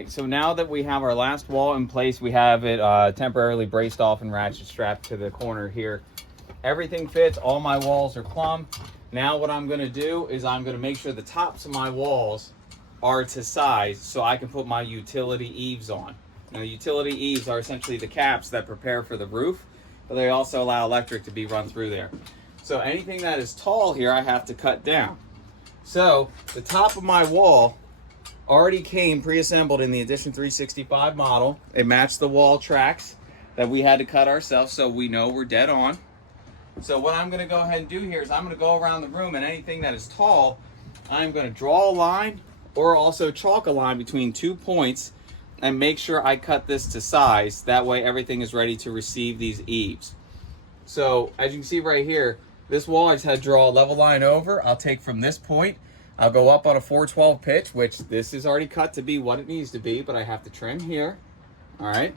Okay, so now that we have our last wall in place, we have it temporarily braced off and ratchet strapped to the corner here. Everything fits, all my walls are plumb. Now what I'm gonna do is I'm gonna make sure the tops of my walls are to size so I can put my utility eaves on. Now, utility eaves are essentially the caps that prepare for the roof, but they also allow electric to be run through there. So anything that is tall here, I have to cut down. So the top of my wall already came pre-assembled in the Edition 365 model. It matched the wall tracks that we had to cut ourselves, so we know we're dead on. So what I'm gonna go ahead and do here is I'm gonna go around the room, and anything that is tall, I'm gonna draw a line or also chalk a line between 2 points and make sure I cut this to size. That way everything is ready to receive these eaves. So as you can see right here, this wall I just had to draw a level line over. I'll take from this point, I'll go up on a 412 pitch, which this is already cut to be what it needs to be, but I have to trim here, all right?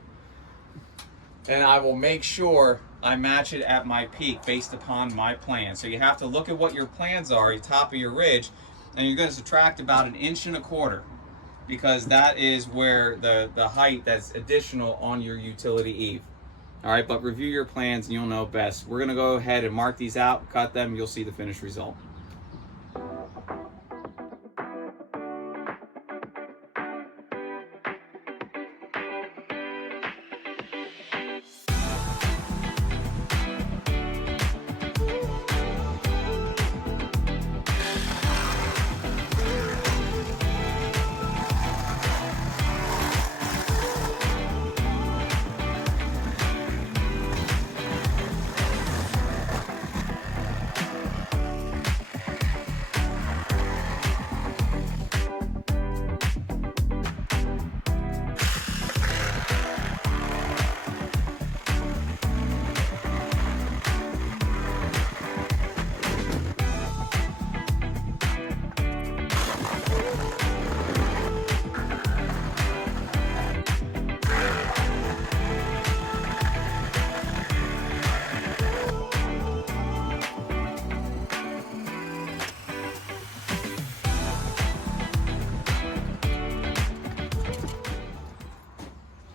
And I will make sure I match it at my peak based upon my plan. So you have to look at what your plans are, the top of your ridge, and you're gonna subtract about 1.25 inches because that is where the height that's additional on your utility eave. All right, but review your plans and you'll know best. We're gonna go ahead and mark these out, cut them, you'll see the finished result.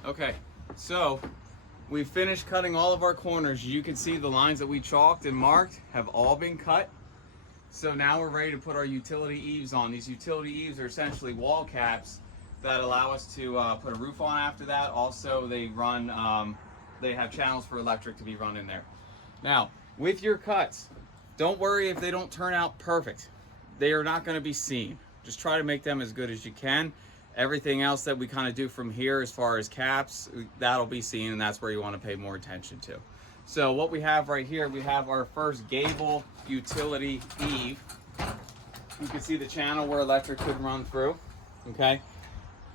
Okay, so we finished cutting all of our corners. You can see the lines that we chalked and marked have all been cut. So now we're ready to put our utility eaves on. These utility eaves are essentially wall caps that allow us to put a roof on after that. Also, they run, they have channels for electric to be run in there. Now, with your cuts, don't worry if they don't turn out perfect. They are not gonna be seen. Just try to make them as good as you can. Everything else that we kind of do from here as far as caps, that'll be seen, and that's where you want to pay more attention to. So what we have right here, we have our first gable utility eave. You can see the channel where electric could run through, okay?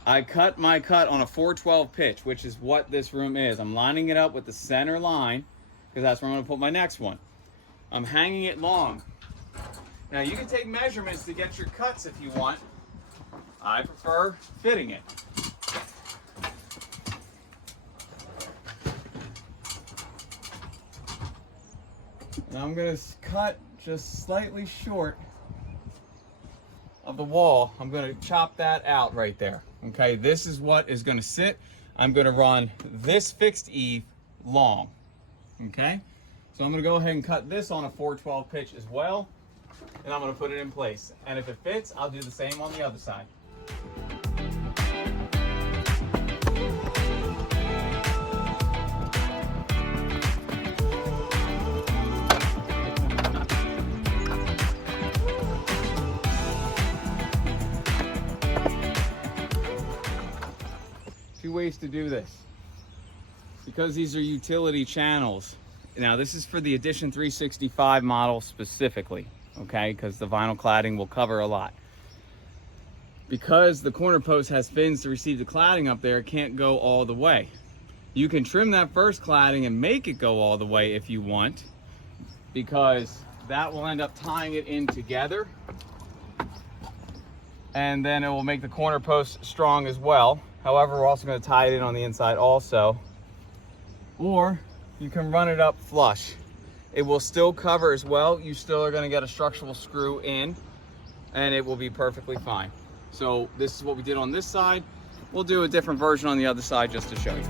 I cut my cut on a 412 pitch, which is what this room is. I'm lining it up with the center line, because that's where I'm gonna put my next one. I'm hanging it long. Now you can take measurements to get your cuts if you want. I prefer fitting it. Now I'm going to cut just slightly short of the wall. I'm going to chop that out right there. Okay, this is what is going to sit. I'm going to run this fixed eave long. Okay, so I'm going to go ahead and cut this on a 412 pitch as well, and I'm going to put it in place. And if it fits, I'll do the same on the other side. Two ways to do this. Because these are utility channels. Now this is for the Edition 365 model specifically, okay? Because the vinyl cladding will cover a lot. Because the corner post has fins to receive the cladding up there, it can't go all the way. You can trim that first cladding and make it go all the way if you want, because that will end up tying it in together, and then it will make the corner post strong as well. However, we're also going to tie it in on the inside also. Or you can run it up flush. It will still cover as well. You still are going to get a structural screw in, and it will be perfectly fine. So this is what we did on this side. we'll do a different version on the other side just to show you.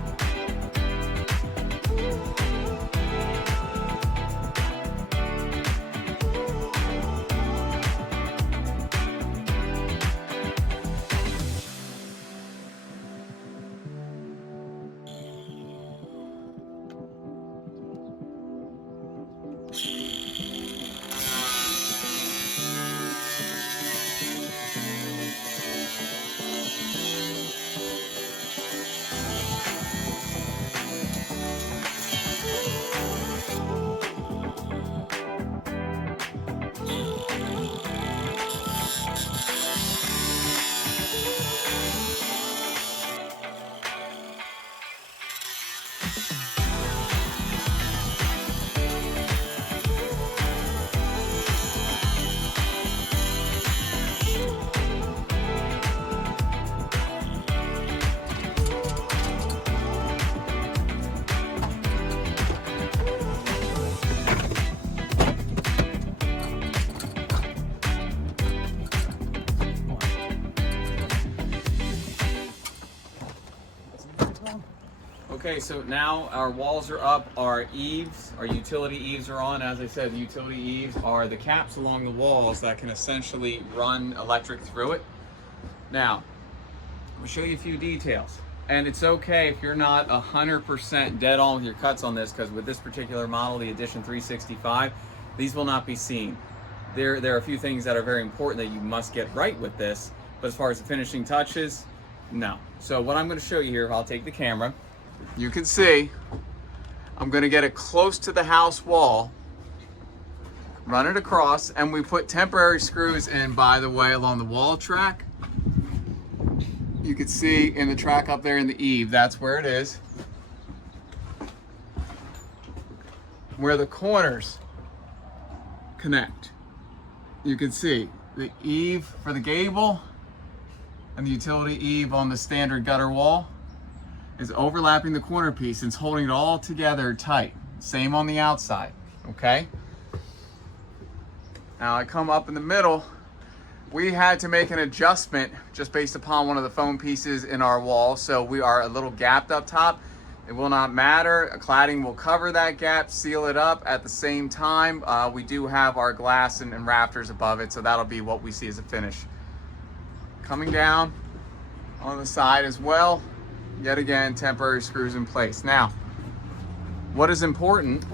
Okay, so now our walls are up, our eaves, our utility eaves are on. As I said, the utility eaves are the caps along the walls that can essentially run electric through it. Now, I'll show you a few details. And it's okay if you're not 100% dead on with your cuts on this, because with this particular model, the Edition 365, these will not be seen. There are a few things that are very important that you must get right with this, but as far as the finishing touches, no. So what I'm going to show you here, I'll take the camera. You can see I'm going to get it close to the house wall, run it across, and we put temporary screws in, by the way, along the wall track. You can see in the track up there in the eave, that's where it is. Where the corners connect. You can see the eave for the gable and the utility eave on the standard gutter wall is overlapping the corner piece and it's holding it all together tight. Same on the outside, okay? Now I come up in the middle. We had to make an adjustment just based upon one of the foam pieces in our wall, so we are a little gapped up top. It will not matter. A cladding will cover that gap, seal it up. At the same time, we do have our glass and rafters above it, so that'll be what we see as a finish. Coming down on the side as well, yet again, temporary screws in place. Now, what is important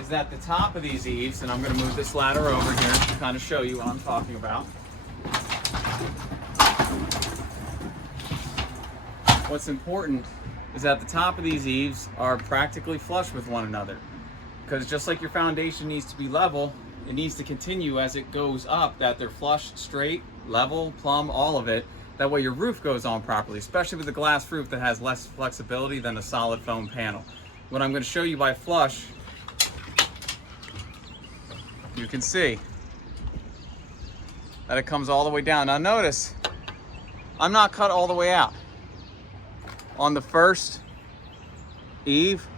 is that the top of these eaves, and I'm going to move this ladder over here to kind of show you what I'm talking about. What's important is that the top of these eaves are practically flush with one another, because just like your foundation needs to be level, it needs to continue as it goes up, that they're flush, straight, level, plumb, all of it. That way your roof goes on properly, especially with a glass roof that has less flexibility than a solid foam panel. What I'm going to show you by flush, you can see that it comes all the way down. Now notice, I'm not cut all the way out. On the first eave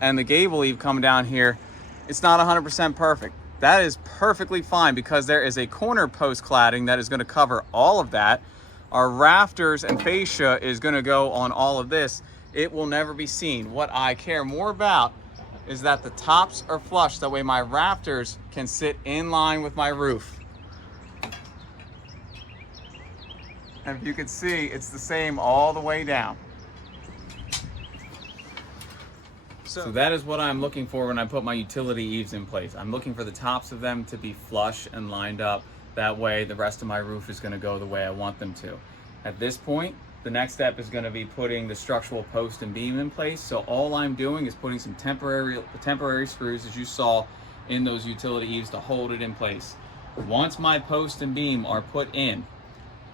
and the gable eave coming down here, it's not 100% perfect. That is perfectly fine because there is a corner post cladding that is going to cover all of that. Our rafters and fascia is going to go on all of this. It will never be seen. What I care more about is that the tops are flush. That way my rafters can sit in line with my roof. And if you can see, it's the same all the way down. So that is what I'm looking for when I put my utility eaves in place. I'm looking for the tops of them to be flush and lined up. That way the rest of my roof is going to go the way I want them to. At this point, the next step is going to be putting the structural post and beam in place. So all I'm doing is putting some temporary screws, as you saw, in those utility eaves to hold it in place. Once my post and beam are put in,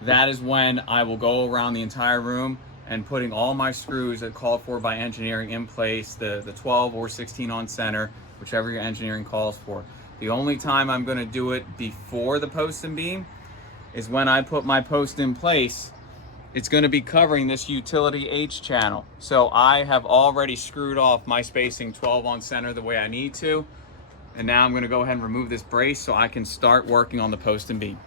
that is when I will go around the entire room and putting all my screws that called for by engineering in place, the 12 or 16 on center, whichever your engineering calls for. The only time I'm going to do it before the post and beam is when I put my post in place. It's going to be covering this utility H channel. So I have already screwed off my spacing 12 on center the way I need to. And now I'm going to go ahead and remove this brace so I can start working on the post and beam.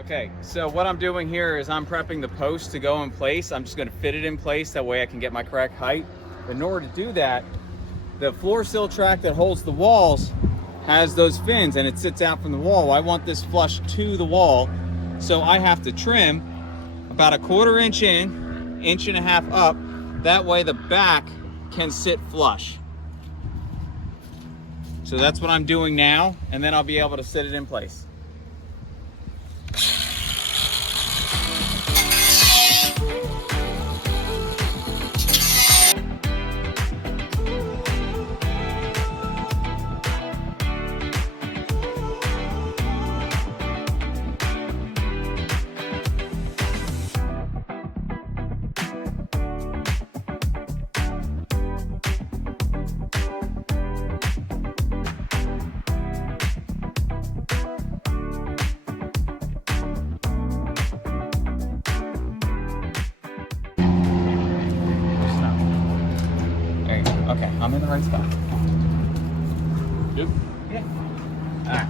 Okay, so what I'm doing here is I'm prepping the post to go in place. I'm just gonna fit it in place, that way I can get my correct height. But in order to do that, the floor sill track that holds the walls has those fins and it sits out from the wall. I want this flush to the wall, so I have to trim about 1/4 inch in, 1.5 inches up. That way the back can sit flush. So that's what I'm doing now, and then I'll be able to sit it in place. Okay, I'm in the right spot. Yep. Yeah. All right.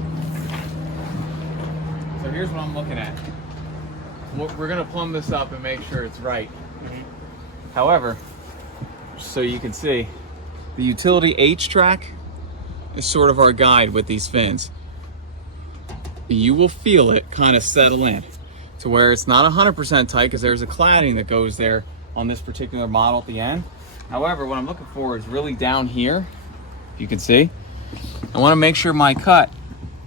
So here's what I'm looking at. We're gonna plumb this up and make sure it's right. However, so you can see, the utility H track is sort of our guide with these fins. You will feel it kind of settle in to where it's not 100% tight, because there's a cladding that goes there on this particular model at the end. However, what I'm looking for is really down here. You can see, I want to make sure my cut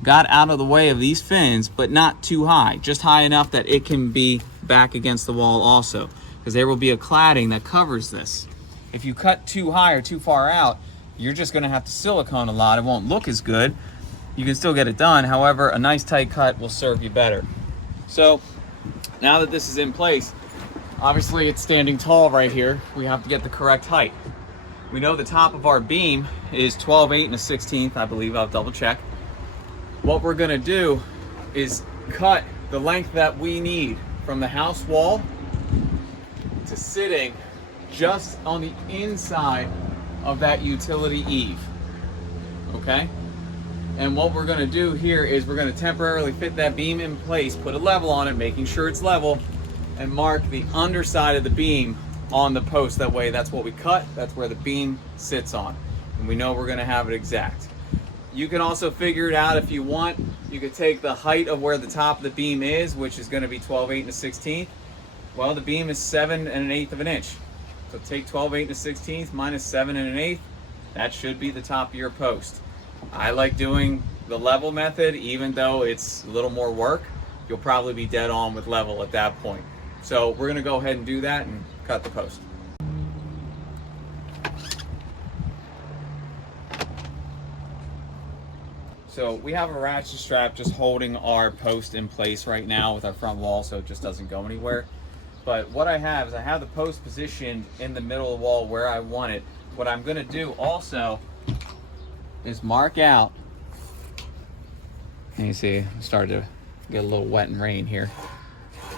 got out of the way of these fins, but not too high, just high enough that it can be back against the wall also, because there will be a cladding that covers this. If you cut too high or too far out, you're just going to have to silicone a lot. It won't look as good. You can still get it done. However, a nice tight cut will serve you better. So now that this is in place, obviously it's standing tall right here. We have to get the correct height. We know the top of our beam is 12/8 1/16, I believe. I'll double check. What we're gonna do is cut the length that we need from the house wall to sitting just on the inside of that utility eave, okay? And what we're gonna do here is we're gonna temporarily fit that beam in place, put a level on it, making sure it's level, and mark the underside of the beam on the post. That way, that's what we cut, that's where the beam sits on. And we know we're gonna have it exact. You can also figure it out if you want. You could take the height of where the top of the beam is, which is gonna be 12/8 1/16. Well, the beam is 7 1/8 of an inch. So take 12/8 1/16 minus 7 1/8. That should be the top of your post. I like doing the level method, even though it's a little more work. You'll probably be dead on with level at that point. So we're gonna go ahead and do that and cut the post. So we have a ratchet strap just holding our post in place right now with our front wall, so it just doesn't go anywhere. But what I have is I have the post positioned in the middle of the wall where I want it. What I'm gonna do also is mark out, and you see, I'm starting to get a little wet and rain here.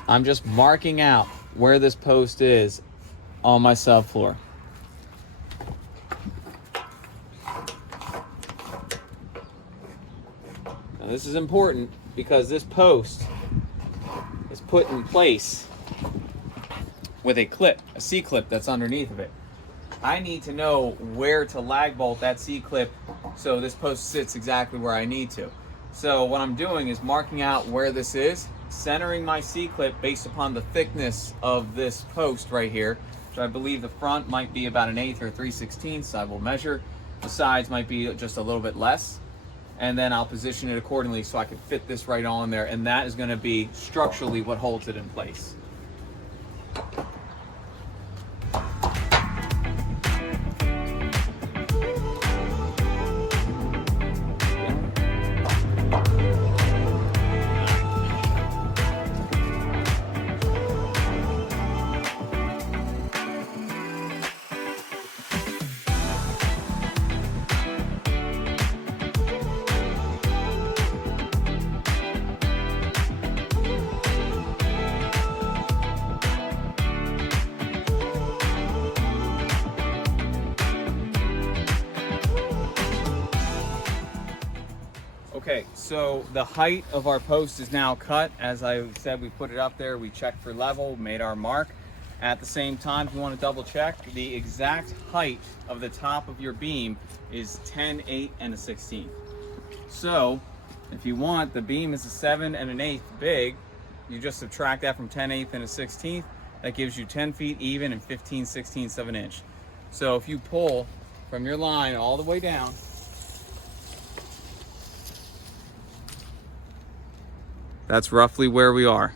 I'm just marking out where this post is on my subfloor. Now this is important because this post is put in place with a clip, a C-clip that's underneath of it. I need to know where to lag bolt that C-clip so this post sits exactly where I need to. So what I'm doing is marking out where this is, centering my C-clip based upon the thickness of this post right here. So I believe the front might be about 1/8 or 3/16. I will measure. The sides might be just a little bit less. And then I'll position it accordingly so I can fit this right on there. And that is going to be structurally what holds it in place. Okay, so the height of our post is now cut. As I said, we put it up there, we checked for level, made our mark. At the same time, if you want to double check, the exact height of the top of your beam is 10/8 and a 16th. So if you want, the beam is a 7 and an 1/8 big, you just subtract that from 10/8 and a 16th, that gives you 10 feet even and 15/16 of an inch. So if you pull from your line all the way down, that's roughly where we are.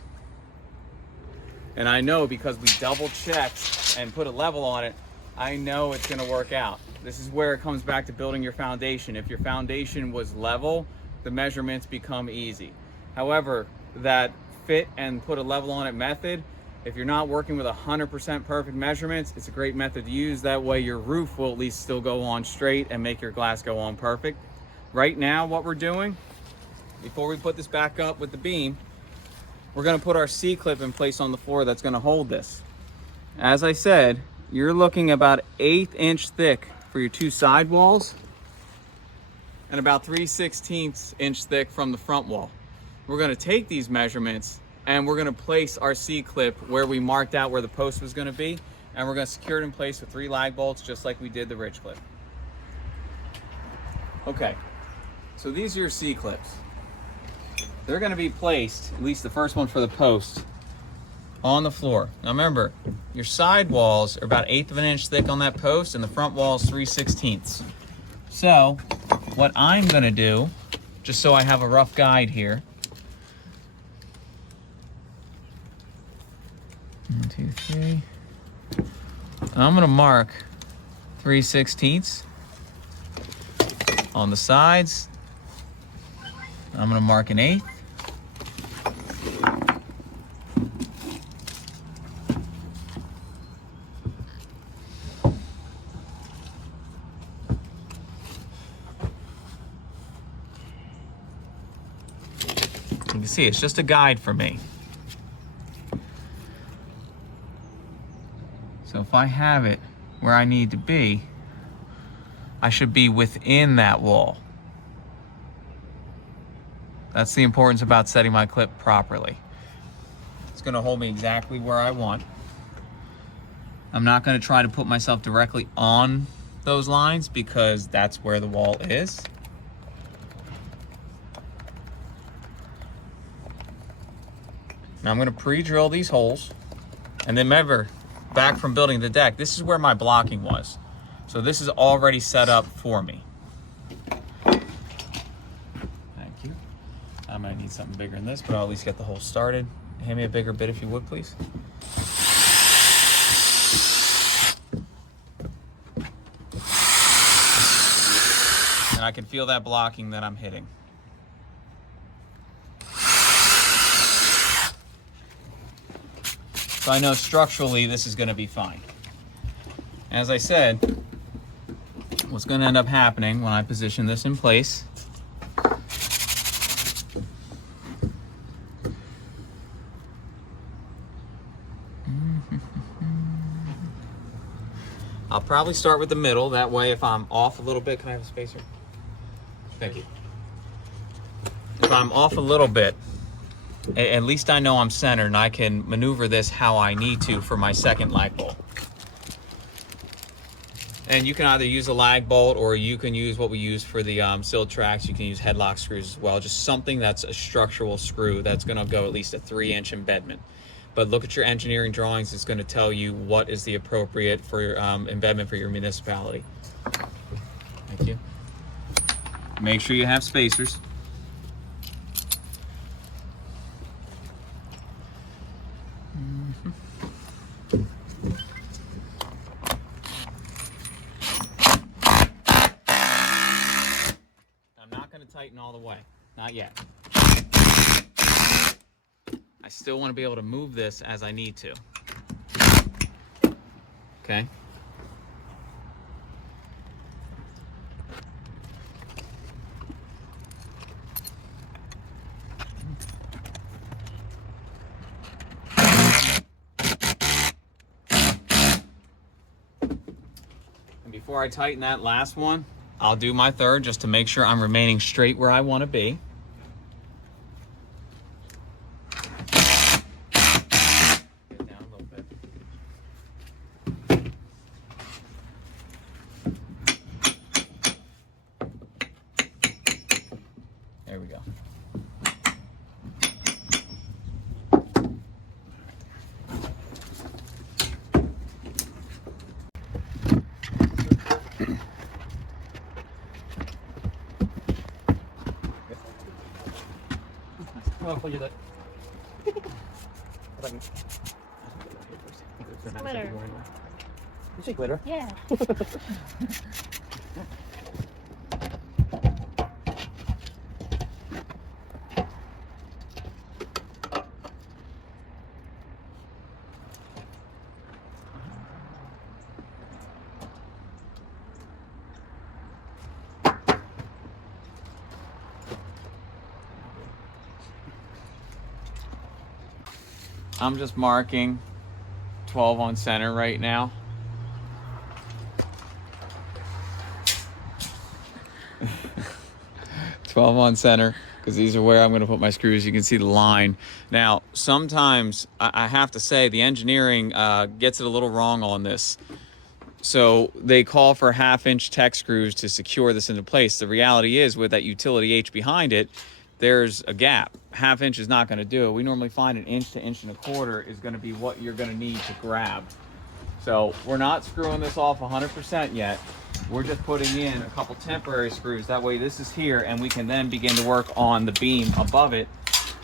And I know because we double checked and put a level on it, I know it's gonna work out. This is where it comes back to building your foundation. If your foundation was level, the measurements become easy. However, that fit and put a level on it method, if you're not working with 100% perfect measurements, it's a great method to use. That way your roof will at least still go on straight and make your glass go on perfect. Right now, what we're doing, before we put this back up with the beam, we're gonna put our C-clip in place on the floor that's gonna hold this. As I said, you're looking about 1/8 inch thick for your two side walls and about 3/16 inch thick from the front wall. We're gonna take these measurements and we're gonna place our C-clip where we marked out where the post was gonna be, and we're gonna secure it in place with 3 lag bolts just like we did the ridge clip. Okay, so these are your C-clips. They're gonna be placed, at least the first one for the post, on the floor. Now remember, your side walls are about 1/8 of an inch thick on that post, and the front wall is 3/16. So what I'm gonna do, just so I have a rough guide here, 1, 2, 3. I'm gonna mark 3/16 on the sides. I'm gonna mark 1/8. You can see it's just a guide for me. So if I have it where I need to be, I should be within that wall. That's the importance about setting my clip properly. It's gonna hold me exactly where I want. I'm not gonna try to put myself directly on those lines because that's where the wall is. Now I'm gonna pre-drill these holes, and then remember, back from building the deck, this is where my blocking was. So this is already set up for me. Thank you. I might need something bigger than this, but I'll at least get the hole started. Hand me a bigger bit if you would, please. And I can feel that blocking that I'm hitting. So I know structurally this is gonna be fine. As I said, what's gonna end up happening when I position this in place, I'll probably start with the middle. That way if I'm off a little bit, can I have a spacer? Thank you. If I'm off a little bit, at least I know I'm centered and I can maneuver this how I need to for my second lag bolt. And you can either use a lag bolt or you can use what we use for the sill tracks. You can use headlock screws as well. Just something that's a structural screw that's gonna go at least a 3-inch embedment. But look at your engineering drawings. It's gonna tell you what is the appropriate for your embedment for your municipality. Thank you. Make sure you have spacers. Tighten all the way, not yet. I still want to be able to move this as I need to. Okay. Before I tighten that last one, I'll do my third just to make sure I'm remaining straight where I want to be. What is it? Glitter. You say glitter? Yeah. I'm just marking 12 on center right now. "12 on center," because these are where I'm going to put my screws. You can see the line. Now, sometimes I have to say the engineering gets it a little wrong on this. So they call for 1/2-inch tech screws to secure this into place. The reality is, with that utility H behind it, there's a gap. 1/2 inch is not going to do it. We normally find 1 inch to 1.25 inches is going to be what you're going to need to grab. So we're not screwing this off 100% yet. We're just putting in a couple temporary screws. That way this is here, and we can then begin to work on the beam above it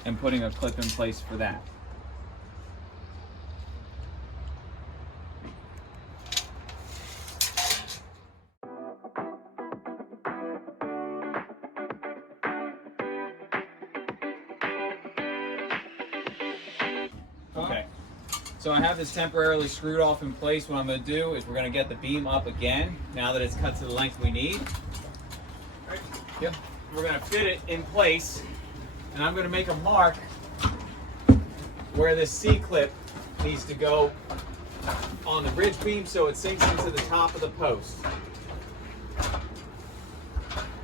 and putting a clip in place for that. Okay, so I have this temporarily screwed off in place. What I'm going to do is we're going to get the beam up again now that it's cut to the length we need. Right. Yep. We're going to fit it in place, and I'm going to make a mark where this C-clip needs to go on the bridge beam so it sinks into the top of the post.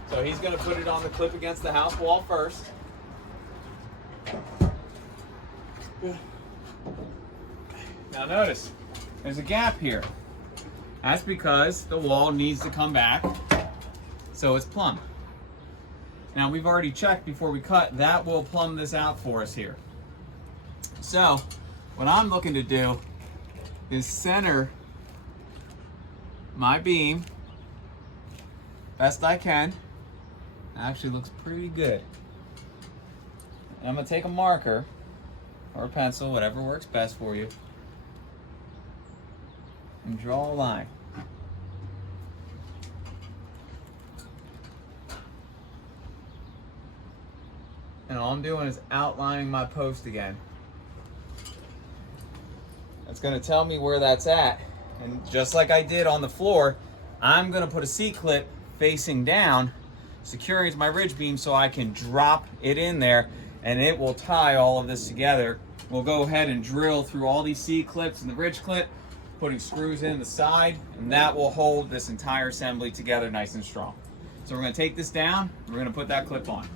So he's going to put it on the clip against the house wall first. Now notice, there's a gap here. That's because the wall needs to come back so it's plumb. Now we've already checked before we cut, that will plumb this out for us here. So what I'm looking to do is center my beam best I can. Actually looks pretty good. And I'm gonna take a marker or a pencil, whatever works best for you, and draw a line. And all I'm doing is outlining my post again. That's going to tell me where that's at. And just like I did on the floor, I'm going to put a C-clip facing down, securing my ridge beam so I can drop it in there, and it will tie all of this together. We'll go ahead and drill through all these C-clips and the ridge clip, putting screws in the side, and that will hold this entire assembly together nice and strong. So we're going to take this down, we're going to put that clip on.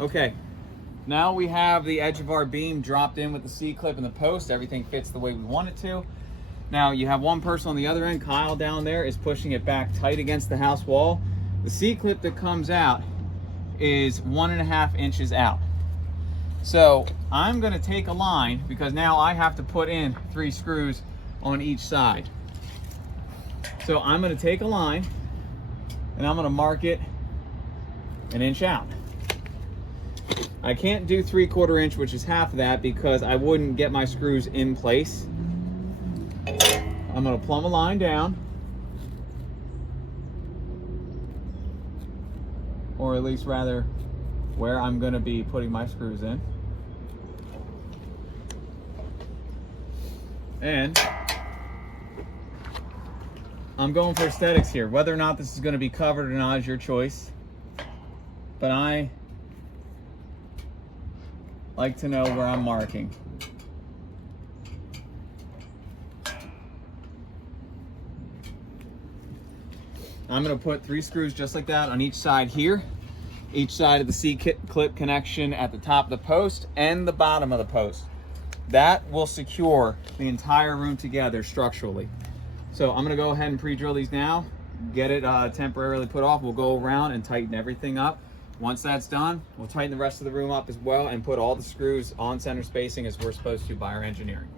Okay, now we have the edge of our beam dropped in with the C-clip and the post. Everything fits the way we want it to. Now you have one person on the other end, Kyle down there, is pushing it back tight against the house wall. The C-clip that comes out is 1.5 inches out. So I'm gonna take a line, because now I have to put in 3 screws on each side. So I'm gonna take a line and I'm gonna mark it 1 inch out. I can't do 3/4 inch, which is half of that, because I wouldn't get my screws in place. I'm gonna plumb a line down, or at least rather where I'm gonna be putting my screws in. And I'm going for aesthetics here. Whether or not this is gonna be covered or not is your choice. But I like to know where I'm marking. I'm gonna put 3 screws just like that on each side here, each side of the C-clip connection at the top of the post and the bottom of the post. That will secure the entire room together structurally. So I'm gonna go ahead and pre-drill these now, get it temporarily put off. We'll go around and tighten everything up. Once that's done, we'll tighten the rest of the room up as well and put all the screws on center spacing as we're supposed to by our engineering.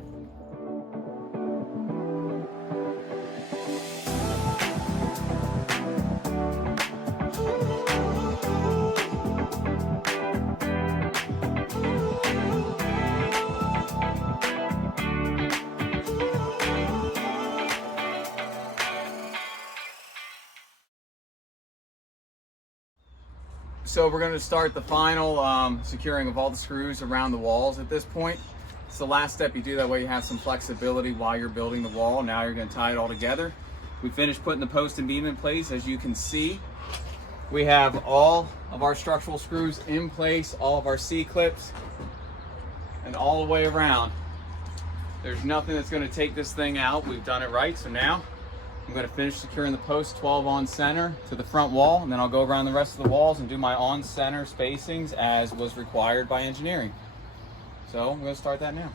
So we're going to start the final securing of all the screws around the walls at this point. It's the last step you do, that way you have some flexibility while you're building the wall. Now you're going to tie it all together. We finished putting the post and beam in place. As you can see, we have all of our structural screws in place, all of our C-clips, and all the way around. There's nothing that's going to take this thing out. We've done it right. So now I'm going to finish securing the post 12 on center to the front wall, and then I'll go around the rest of the walls and do my on center spacings as was required by engineering. So I'm going to start that now.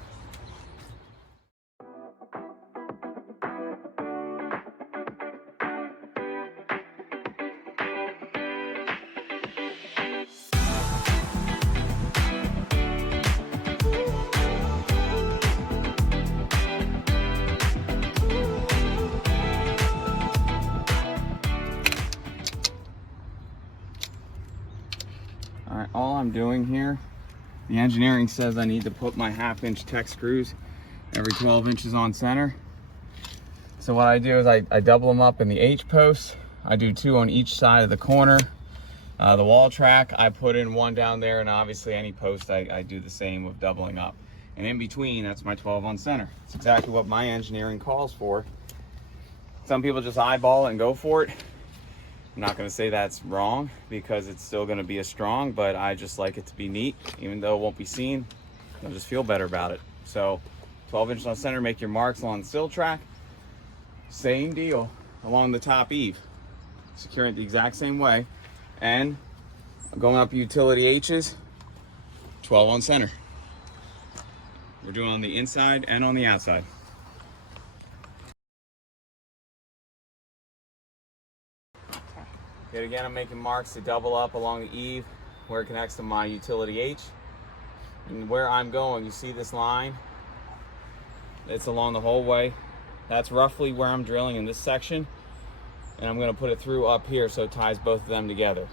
All right, all I'm doing here, the engineering says I need to put my 1/2 inch tech screws every 12 inches on center. So what I do is I double them up in the H posts. I do 2 on each side of the corner. The wall track, I put in 1 down there, and obviously any post I do the same with doubling up. And in between, that's my 12 on center. It's exactly what my engineering calls for. Some people just eyeball it and go for it. I'm not going to say that's wrong, because it's still going to be as strong, but I just like it to be neat. Even though it won't be seen, you'll just feel better about it. So 12 inches on center, make your marks along the sill track. Same deal along the top eave, securing it the exact same way. And going up utility H's, 12 on center. We're doing on the inside and on the outside. Yet again, I'm making marks to double up along the eave where it connects to my utility H. And where I'm going, you see this line? It's along the whole way. That's roughly where I'm drilling in this section. And I'm going to put it through up here so it ties both of them together.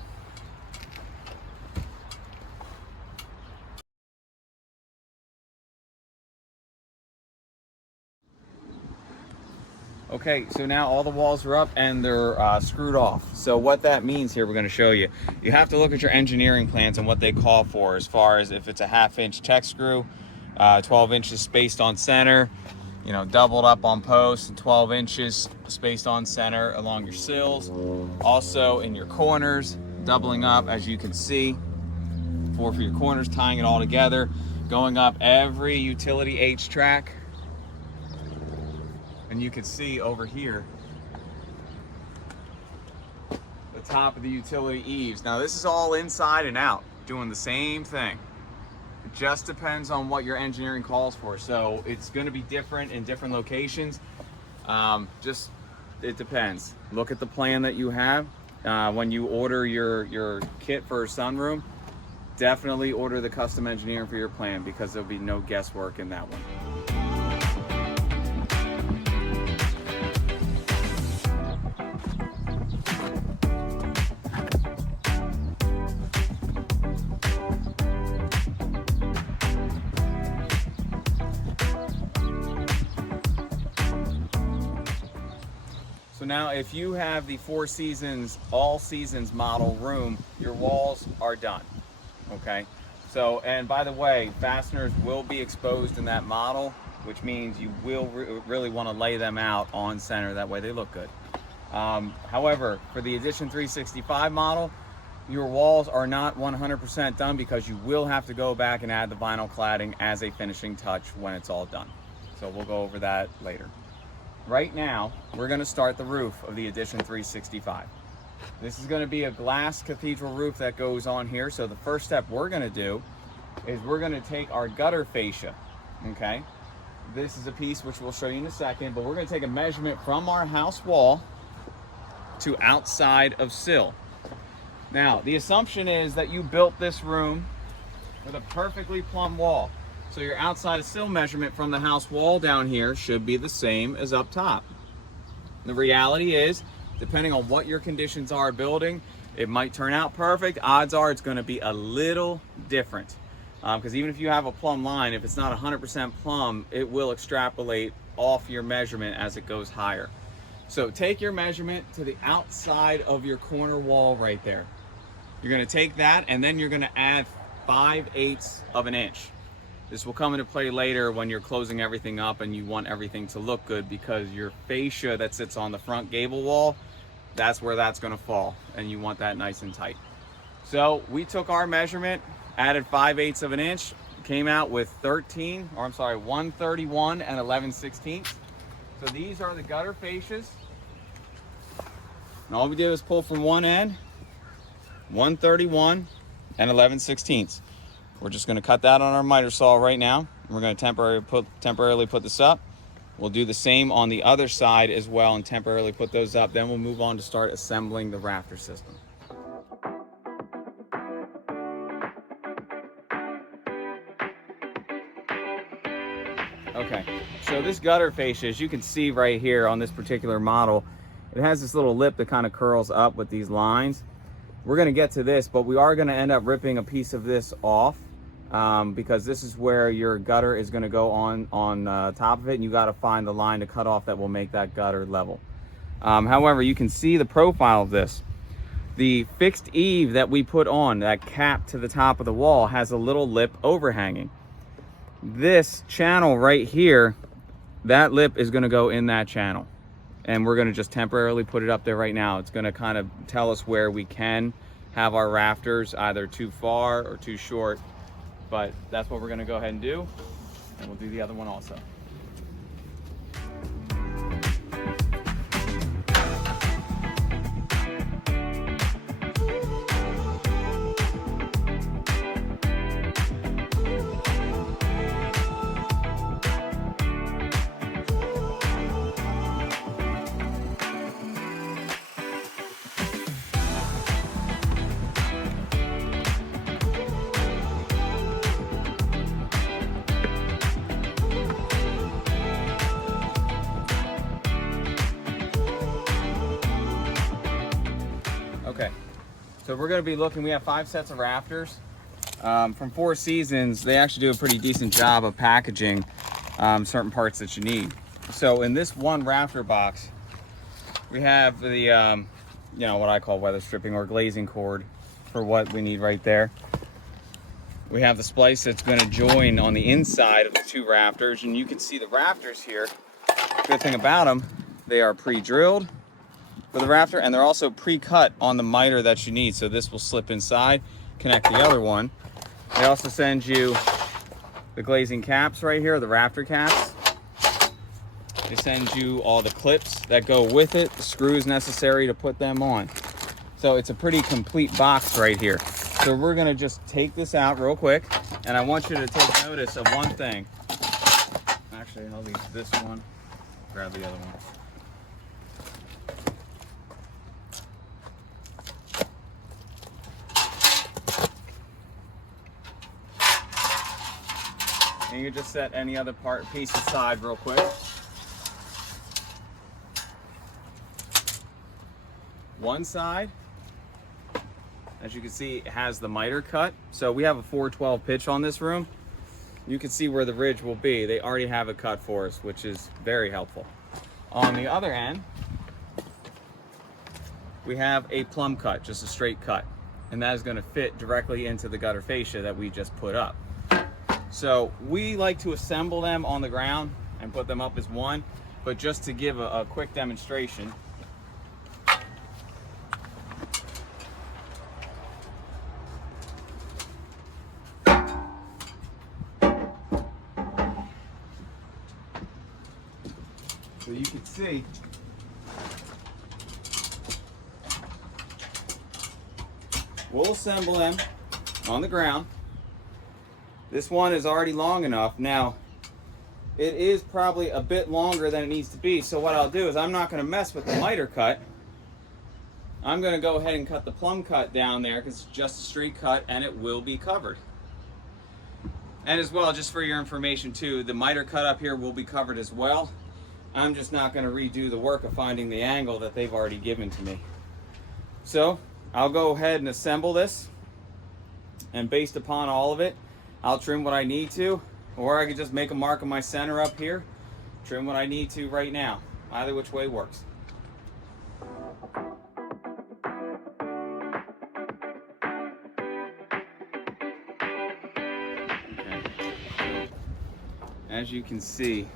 Okay, so now all the walls are up and they're screwed off. So what that means here, we're going to show you. You have to look at your engineering plans and what they call for, as far as if it's a 1/2 inch tech screw, 12 inches spaced on center, you know, doubled up on posts, and 12 inches spaced on center along your sills. Also in your corners, doubling up, as you can see, for your corners, tying it all together, going up every utility H track. And you can see over here the top of the utility eaves. Now this is all inside and out. doing the same thing. It just depends on what your engineering calls for. So it's going to be different in different locations. It depends. Look at the plan that you have. When you order your kit for a sunroom, definitely order the custom engineering for your plan, because there'll be no guesswork in that one. So now if you have the 4 seasons, all seasons model room, your walls are done, okay? So, and by the way, fasteners will be exposed in that model, which means you will really want to lay them out on center, that way they look good. However, for the Edition 365 model, your walls are not 100% done, because you will have to go back and add the vinyl cladding as a finishing touch when it's all done. So we'll go over that later. Right now, we're going to start the roof of the Edition 365. This is going to be a glass cathedral roof that goes on here. So the first step we're going to do is we're going to take our gutter fascia, okay? This is a piece which we'll show you in a second, but we're going to take a measurement from our house wall to outside of sill. Now, the assumption is that you built this room with a perfectly plumb wall. So your outside of sill measurement from the house wall down here should be the same as up top. The reality is, depending on what your conditions are building, it might turn out perfect. Odds are it's going to be a little different. Because even if you have a plumb line, if it's not 100% plumb, it will extrapolate off your measurement as it goes higher. So take your measurement to the outside of your corner wall right there. You're going to take that, and then you're going to add 5/8 of an inch. This will come into play later when you're closing everything up and you want everything to look good, because your fascia that sits on the front gable wall, that's where that's going to fall, and you want that nice and tight. So we took our measurement, added 5/8 of an inch, came out with 131 and 11/16. So these are the gutter fascias. And all we did was pull from one end, 131 and 11/16. We're just going to cut that on our miter saw right now. We're going to temporarily put this up. We'll do the same on the other side as well and temporarily put those up. Then we'll move on to start assembling the rafter system. Okay, so this gutter fascia, as you can see right here on this particular model, it has this little lip that kind of curls up with these lines. We're going to get to this, but we are going to end up ripping a piece of this off, because this is where your gutter is going to go on top of it, and you got to find the line to cut off that will make that gutter level. However, you can see the profile of this. The fixed eave that we put on, that cap to the top of the wall, has a little lip overhanging. This channel right here, that lip is going to go in that channel. And we're going to just temporarily put it up there right now. It's going to kind of tell us where we can have our rafters, either too far or too short. But that's what we're going to go ahead and do. And we'll do the other one also. Okay, so we're going to be looking, we have 5 sets of rafters. From 4 Seasons, they actually do a pretty decent job of packaging certain parts that you need. So in this one rafter box, we have the, you know, what I call weather stripping or glazing cord for what we need right there. We have the splice that's going to join on the inside of the 2 rafters, and you can see the rafters here. Good thing about them, they are pre-drilled for the rafter, and they're also pre-cut on the miter that you need, so this will slip inside, connect the other one. They also send you the glazing caps right here, the rafter caps. They send you all the clips that go with it, the screws necessary to put them on. So it's a pretty complete box right here. So we're gonna just take this out real quick, and I want you to take notice of one thing. Actually, I'll leave this one, grab the other one. And you can just set any other piece aside real quick. One side, as you can see, it has the miter cut. So we have a 412 pitch on this room. You can see where the ridge will be. They already have it cut for us, which is very helpful. On the other end, we have a plumb cut, just a straight cut. And that is going to fit directly into the gutter fascia that we just put up. So we like to assemble them on the ground and put them up as one, but just to give a quick demonstration, so you can see we'll assemble them on the ground. This one is already long enough. Now, it is probably a bit longer than it needs to be, so what I'll do is I'm not going to mess with the miter cut. I'm going to go ahead and cut the plumb cut down there because it's just a straight cut and it will be covered. And as well, just for your information too, the miter cut up here will be covered as well. I'm just not going to redo the work of finding the angle that they've already given to me. So I'll go ahead and assemble this, and based upon all of it, I'll trim what I need to, or I could just make a mark on my center up here, trim what I need to right now. Either which way works. Okay. So, as you can see,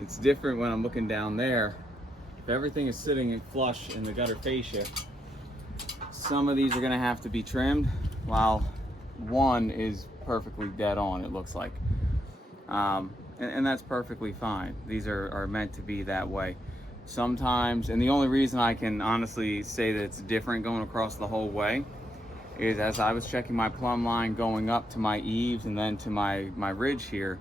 it's different when I'm looking down there. If everything is sitting flush in the gutter fascia, some of these are going to have to be trimmed, while one is perfectly dead on, it looks like. And that's perfectly fine. These are meant to be that way. Sometimes, and the only reason I can honestly say that it's different going across the whole way is as I was checking my plumb line going up to my eaves and then to my ridge here,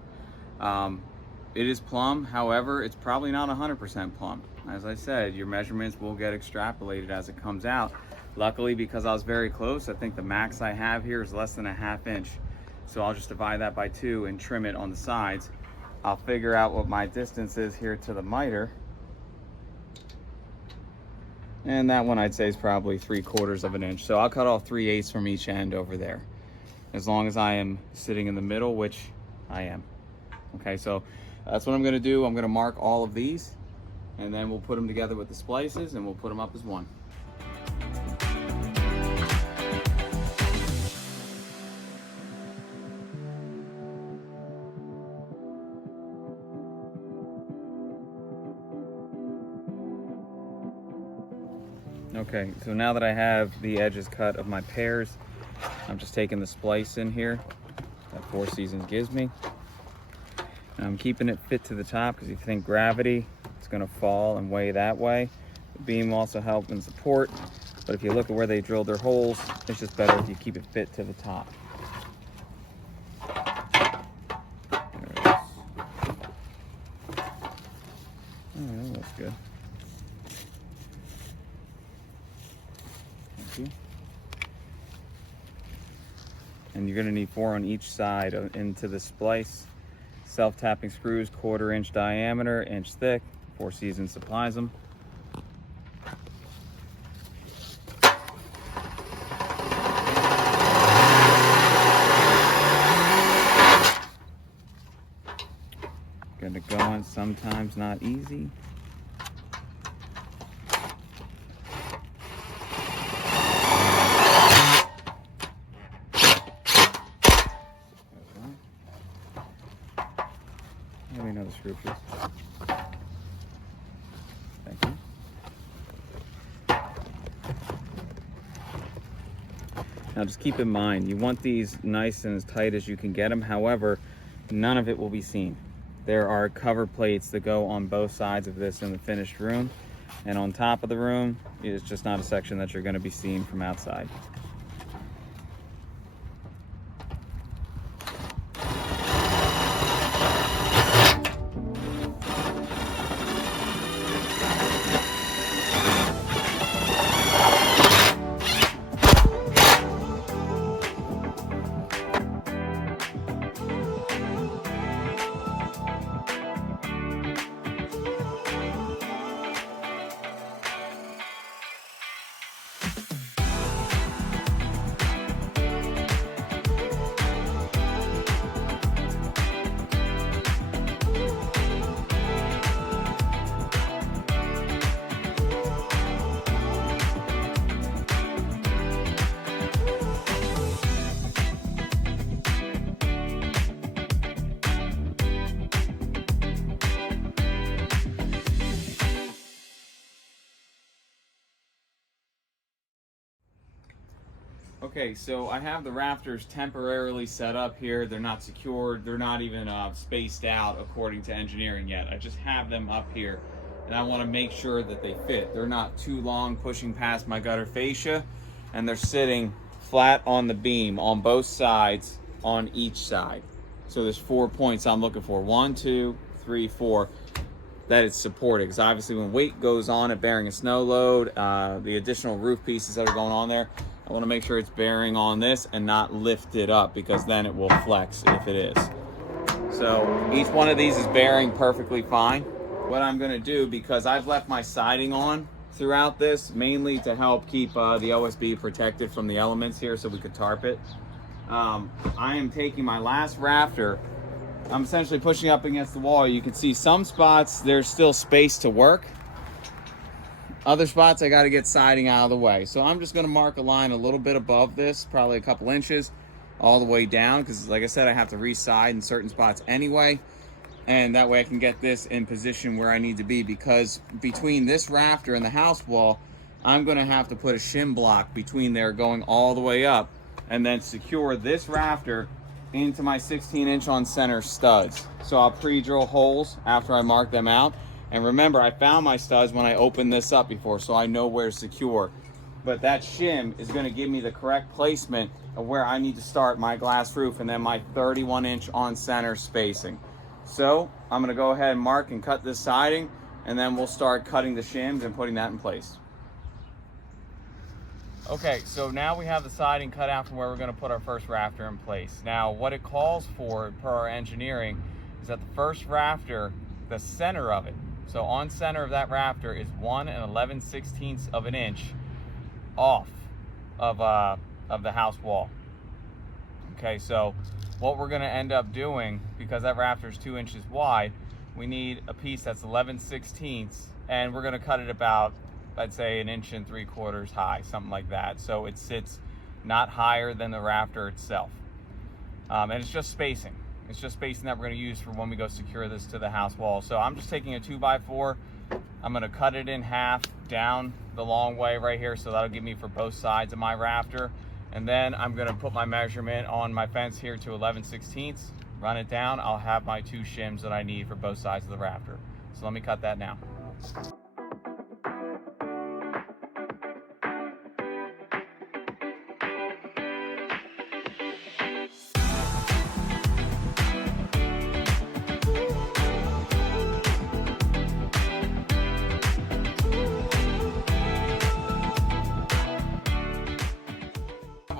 it is plumb. However, it's probably not 100% plumb. As I said, your measurements will get extrapolated as it comes out. Luckily, because I was very close, I think the max I have here is less than a ½ inch. So I'll just divide that by 2 and trim it on the sides. I'll figure out what my distance is here to the miter. And that one I'd say is probably 3/4 of an inch. So I'll cut off 3/8 from each end over there, as long as I am sitting in the middle, which I am. Okay, so that's what I'm gonna do. I'm gonna mark all of these, and then we'll put them together with the splices and we'll put them up as one. Okay, so now that I have the edges cut of my pairs, I'm just taking the splice in here that Four Seasons gives me. And I'm keeping it fit to the top because if you think gravity, it's going to fall and weigh that way. The beam will also help and support, but if you look at where they drilled their holes, it's just better if you keep it fit to the top. There it is. Oh, that looks good. And you're going to need 4 on each side into the splice. Self-tapping screws, 1/4 inch diameter, inch thick. Four Seasons supplies them. Getting it going, sometimes not easy. Let me know the screw, please. Thank you. Now just keep in mind, you want these nice and as tight as you can get them. However, none of it will be seen. There are cover plates that go on both sides of this in the finished room. And on top of the room, it's just not a section that you're going to be seeing from outside. Okay, so I have the rafters temporarily set up here. They're not secured. They're not even spaced out according to engineering yet. I just have them up here, and I want to make sure that they fit. They're not too long pushing past my gutter fascia, and they're sitting flat on the beam on both sides on each side. So there's 4 points I'm looking for. 1, 2, 3, 4. That it's supported, because obviously when weight goes on it bearing a snow load, the additional roof pieces that are going on there, I want to make sure it's bearing on this and not lift it up, because then it will flex if it is. So each one of these is bearing perfectly fine. What I'm going to do, because I've left my siding on throughout this, mainly to help keep the OSB protected from the elements here so we could tarp it, I am taking my last rafter. I'm essentially pushing up against the wall. You can see some spots there's still space to work. Other spots I got to get siding out of the way. So I'm just going to mark a line a little bit above this, probably a couple inches, all the way down, because like I said, I have to re-side in certain spots anyway. And that way I can get this in position where I need to be, because between this rafter and the house wall, I'm going to have to put a shim block between there going all the way up, and then secure this rafter into my 16-inch on center studs. So I'll pre-drill holes after I mark them out. And remember, I found my studs when I opened this up before, so I know where to secure. But that shim is going to give me the correct placement of where I need to start my glass roof and then my 31-inch on center spacing. So I'm going to go ahead and mark and cut this siding, and then we'll start cutting the shims and putting that in place. Okay, so now we have the siding cut out from where we're going to put our first rafter in place. Now, what it calls for per our engineering is that the first rafter, the center of it, so on center of that rafter is 1 11/16 of an inch off of the house wall. Okay, so what we're going to end up doing, because that rafter is 2 inches wide, we need a piece that's 11/16, and we're going to cut it about, I'd say, 1 3/4 inches high, something like that. So it sits not higher than the rafter itself. And it's just spacing. It's just spacing that we're going to use for when we go secure this to the house wall. So I'm just taking a 2x4. I'm going to cut it in half down the long way right here. So that'll give me for both sides of my rafter. And then I'm going to put my measurement on my fence here to 11/16, run it down. I'll have my 2 shims that I need for both sides of the rafter. So let me cut that now.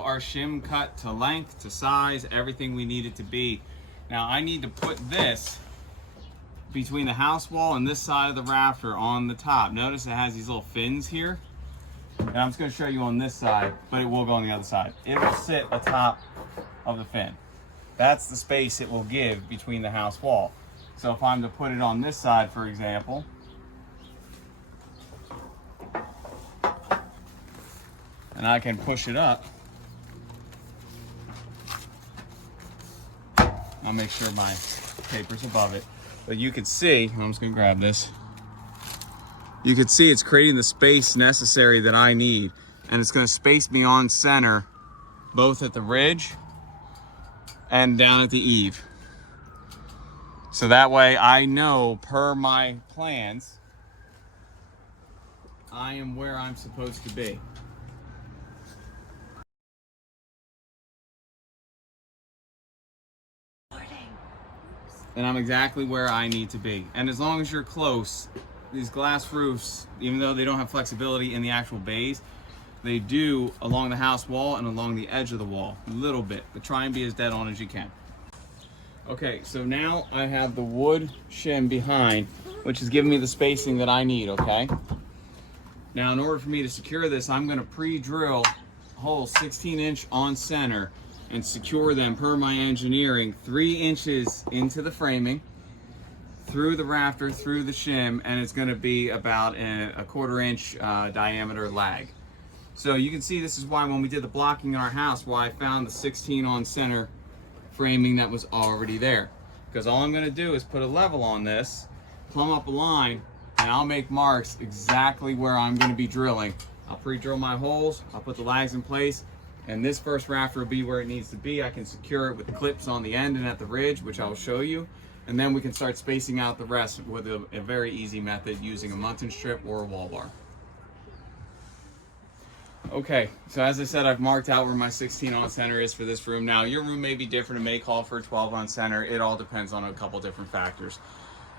Our shim cut to length, to size, everything we need it to be. Now I need to put this between the house wall and this side of the rafter on the top. Notice it has these little fins here, and I'm just going to show you on this side, but it will go on the other side. It will sit atop of the fin. That's the space it will give between the house wall. So if I'm to put it on this side, for example, and I can push it up, I'll make sure my paper's above it. But you can see, I'm just gonna grab this. You can see it's creating the space necessary that I need. And it's gonna space me on center, both at the ridge and down at the eave. So that way I know, per my plans, I am where I'm supposed to be. And I'm exactly where I need to be. And as long as you're close, these glass roofs, even though they don't have flexibility in the actual bays, they do along the house wall and along the edge of the wall, a little bit, but try and be as dead on as you can. Okay, so now I have the wood shim behind, which is giving me the spacing that I need, okay? Now in order for me to secure this, I'm gonna pre-drill holes 16-inch on center and secure them per my engineering 3 inches into the framing, through the rafter, through the shim, and it's going to be about a 1/4 inch diameter lag. So you can see this is why when we did the blocking in our house, why I found the 16 on center framing that was already there. Because all I'm going to do is put a level on this, plumb up a line, and I'll make marks exactly where I'm going to be drilling. I'll pre-drill my holes, I'll put the lags in place, And this first rafter will be where it needs to be. I can secure it with clips on the end and at the ridge, which I'll show you. And then we can start spacing out the rest with a very easy method using a muntin strip or a wall bar. Okay, so as I said, I've marked out where my 16 on center is for this room. Now, your room may be different. It may call for a 12 on center. It all depends on a couple different factors.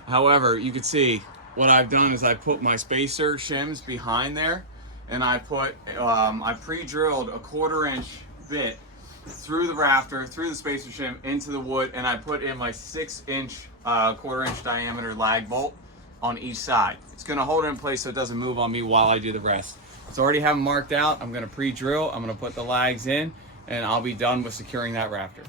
However, you can see what I've done is I put my spacer shims behind there, and I put, I pre-drilled a 1/4 inch bit through the rafter, through the spacer shim, into the wood, and I put in my 6 inch, 1/4 inch diameter lag bolt on each side. It's gonna hold it in place so it doesn't move on me while I do the rest. So I already have them marked out. I'm gonna pre-drill, I'm gonna put the lags in, and I'll be done with securing that rafter.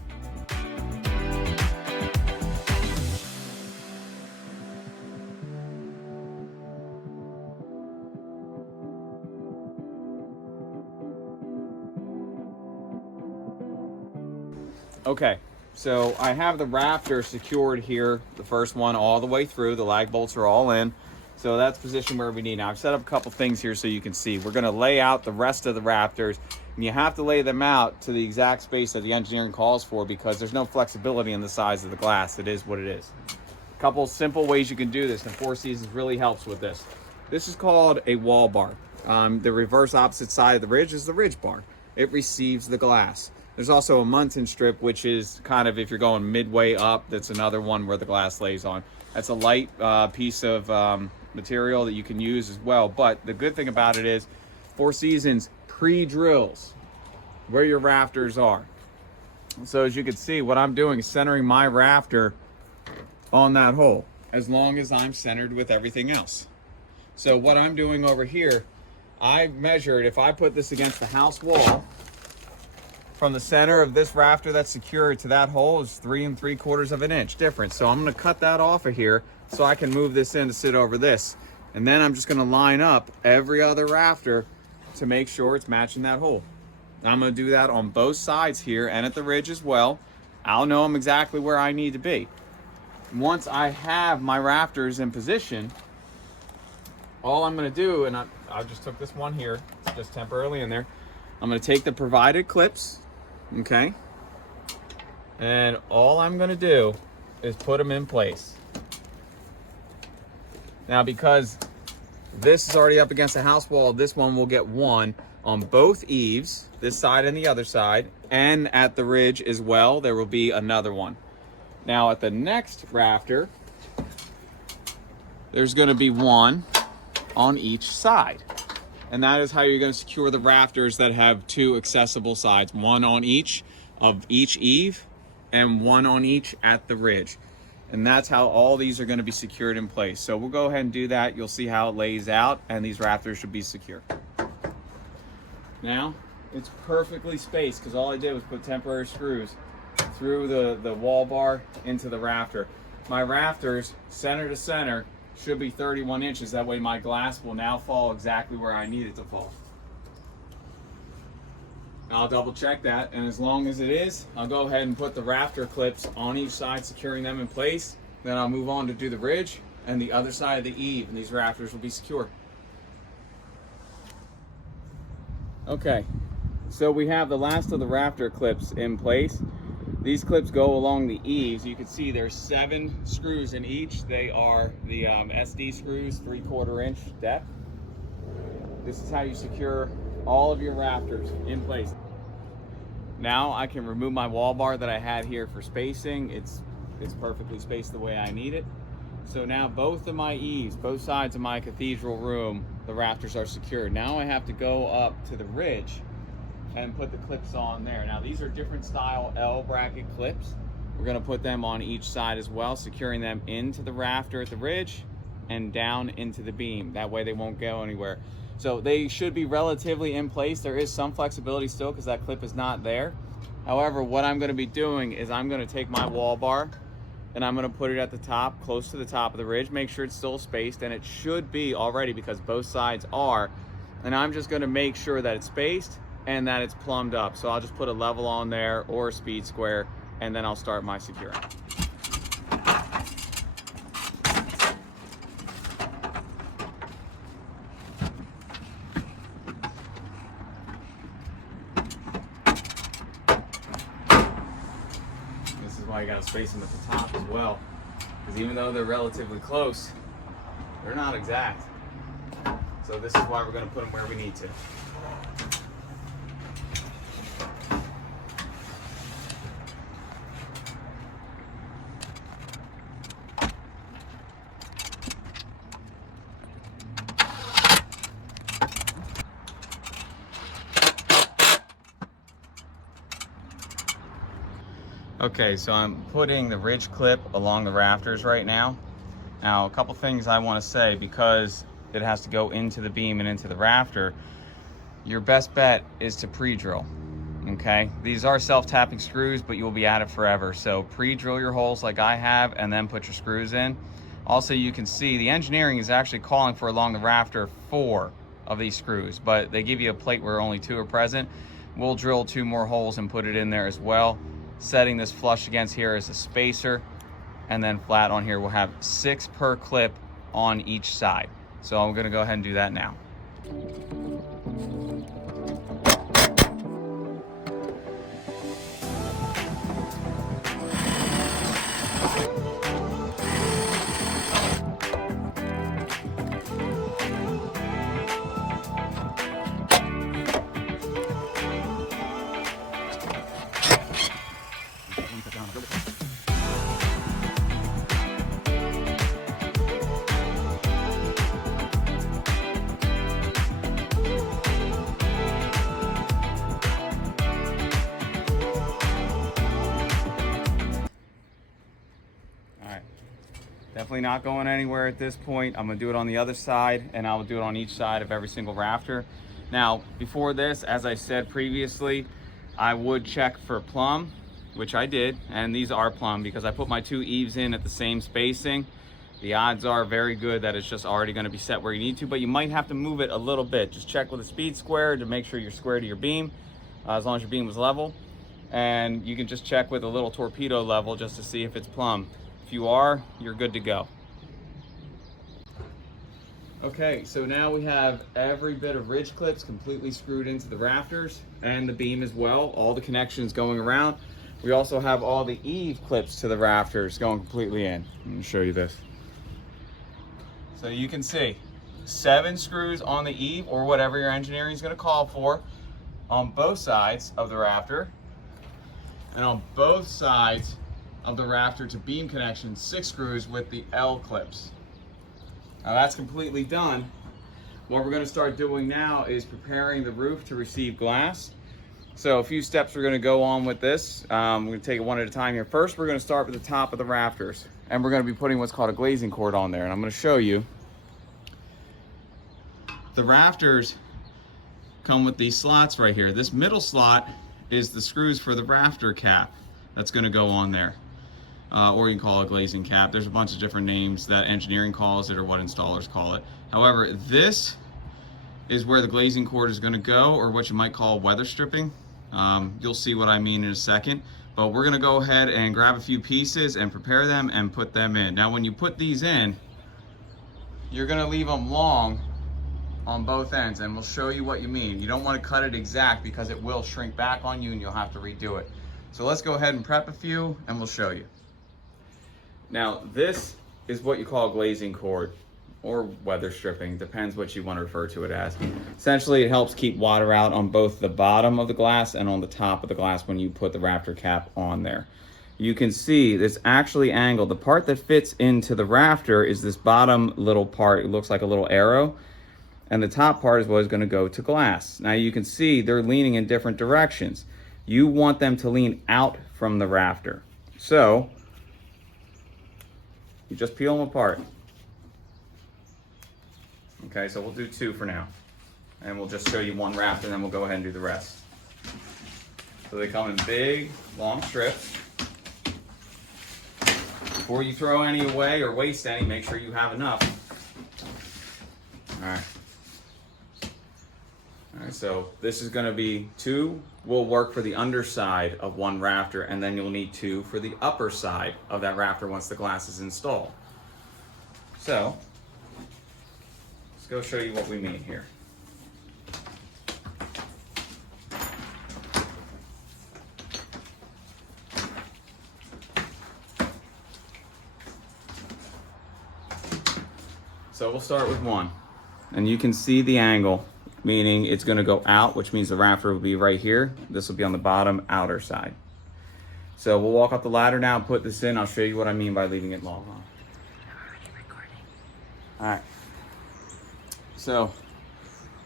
Okay, so I have the rafter secured here, the first one all the way through. The lag bolts are all in. So that's positioned where we need. Now I've set up a couple things here so you can see. We're gonna lay out the rest of the rafters, and you have to lay them out to the exact space that the engineering calls for because there's no flexibility in the size of the glass. It is what it is. A couple simple ways you can do this, and Four Seasons really helps with this. This is called a wall bar. The reverse opposite side of the ridge is the ridge bar. It receives the glass. There's also a muntin strip, which is kind of if you're going midway up, that's another one where the glass lays on. That's a light piece of material that you can use as well. But the good thing about it is Four Seasons pre-drills where your rafters are. So as you can see, what I'm doing is centering my rafter on that hole, as long as I'm centered with everything else. So what I'm doing over here, I measured, if I put this against the house wall, from the center of this rafter that's secured to that hole is 3 3/4 inch difference. So I'm gonna cut that off of here so I can move this in to sit over this. And then I'm just gonna line up every other rafter to make sure it's matching that hole. I'm gonna do that on both sides here and at the ridge as well. I'll know I'm exactly where I need to be. Once I have my rafters in position, all I'm gonna do, and I just took this one here, it's just temporarily in there. I'm gonna take the provided clips, okay? And all I'm gonna do is put them in place. Now, because this is already up against the house wall, this one will get one on both eaves, this side and the other side, and at the ridge as well, there will be another one. Now at the next rafter, there's gonna be one on each side. And that is how you're gonna secure the rafters that have 2 accessible sides, one on each of each eave and one on each at the ridge. And that's how all these are gonna be secured in place. So we'll go ahead and do that. You'll see how it lays out, and these rafters should be secure. Now, it's perfectly spaced because all I did was put temporary screws through the wall bar into the rafter. My rafters, center to center, should be 31 inches. That way my glass will now fall exactly where I need it to fall. I'll double check that, and as long as it is, I'll go ahead and put the rafter clips on each side, securing them in place. Then I'll move on to do the ridge and the other side of the eave, and these rafters will be secure. Okay, so we have the last of the rafter clips in place. These clips go along the eaves. You can see there's 7 screws in each. They are the SD screws, 3/4 inch depth. This is how you secure all of your rafters in place. Now I can remove my wall bar that I had here for spacing. It's perfectly spaced the way I need it. So now both of my eaves, both sides of my cathedral room, the rafters are secured. Now I have to go up to the ridge and put the clips on there. Now these are different style L bracket clips. We're gonna put them on each side as well, securing them into the rafter at the ridge and down into the beam. That way they won't go anywhere. So they should be relatively in place. There is some flexibility still because that clip is not there. However, what I'm gonna be doing is I'm gonna take my wall bar and I'm gonna put it at the top, close to the top of the ridge, make sure it's still spaced, and it should be already because both sides are. And I'm just gonna make sure that it's spaced and that it's plumbed up. So I'll just put a level on there or a speed square, and then I'll start my securing. is why you gotta space them at the top as well. Because even though they're relatively close, they're not exact. So this is why we're gonna put them where we need to. Okay, so I'm putting the ridge clip along the rafters right now. Now, a couple things I want to say, because it has to go into the beam and into the rafter, your best bet is to pre-drill, okay? These are self-tapping screws, but you'll be at it forever. So pre-drill your holes like I have, and then put your screws in. Also, you can see the engineering is actually calling for along the rafter 4 of these screws, but they give you a plate where only 2 are present. We'll drill 2 more holes and put it in there as well. Setting this flush against here as a spacer, and then flat on here we'll have 6 per clip on each side. So I'm going to go ahead and do that now. Definitely not going anywhere at this point. I'm gonna do it on the other side, and I will do it on each side of every single rafter. Now, before this, as I said previously, I would check for plumb, which I did, and these are plumb because I put my 2 eaves in at the same spacing. The odds are very good that it's just already gonna be set where you need to, but you might have to move it a little bit. Just check with a speed square to make sure you're square to your beam, as long as your beam was level. And you can just check with a little torpedo level just to see if it's plumb. If you are, you're good to go. Okay, so now we have every bit of ridge clips completely screwed into the rafters and the beam as well, all the connections going around. We also have all the eave clips to the rafters going completely in. Let me show you this. So you can see 7 screws on the eave, or whatever your engineering is going to call for, on both sides of the rafter, and on both sides of the rafter to beam connection, 6 screws with the L clips. Now that's completely done. What we're going to start doing now is preparing the roof to receive glass. So a few steps we're going to go on with this. We're going to take it one at a time here. First, we're going to start with the top of the rafters, and we're going to be putting what's called a glazing cord on there, and I'm going to show you. The rafters come with these slots right here. This middle slot is the screws for the rafter cap that's going to go on there. Or you can call it a glazing cap. There's a bunch of different names that engineering calls it or what installers call it. However, this is where the glazing cord is going to go, or what you might call weather stripping. You'll see what I mean in a second. But we're going to go ahead and grab a few pieces and prepare them and put them in. Now when you put these in, you're going to leave them long on both ends, and we'll show you what you mean. You don't want to cut it exact because it will shrink back on you and you'll have to redo it. So let's go ahead and prep a few and we'll show you. Now, this is what you call glazing cord, or weather stripping, depends what you want to refer to it as. Essentially, it helps keep water out on both the bottom of the glass and on the top of the glass when you put the rafter cap on there. You can see it's actually angled. The part that fits into the rafter is this bottom little part. It looks like a little arrow, and the top part is what is going to go to glass. Now you can see they're leaning in different directions. You want them to lean out from the rafter. So you just peel them apart. Okay, so we'll do 2 for now. And we'll just show you one rafter, and then we'll go ahead and do the rest. So they come in big, long strips. Before you throw any away or waste any, make sure you have enough. All right, so this is going to be 2 will work for the underside of one rafter, and then you'll need 2 for the upper side of that rafter once the glass is installed. So let's go show you what we mean here. So we'll start with one. And you can see the angle, meaning it's gonna go out, which means the rafter will be right here. This will be on the bottom outer side. So we'll walk up the ladder now, put this in. I'll show you what I mean by leaving it long on. I'm already recording. All right. So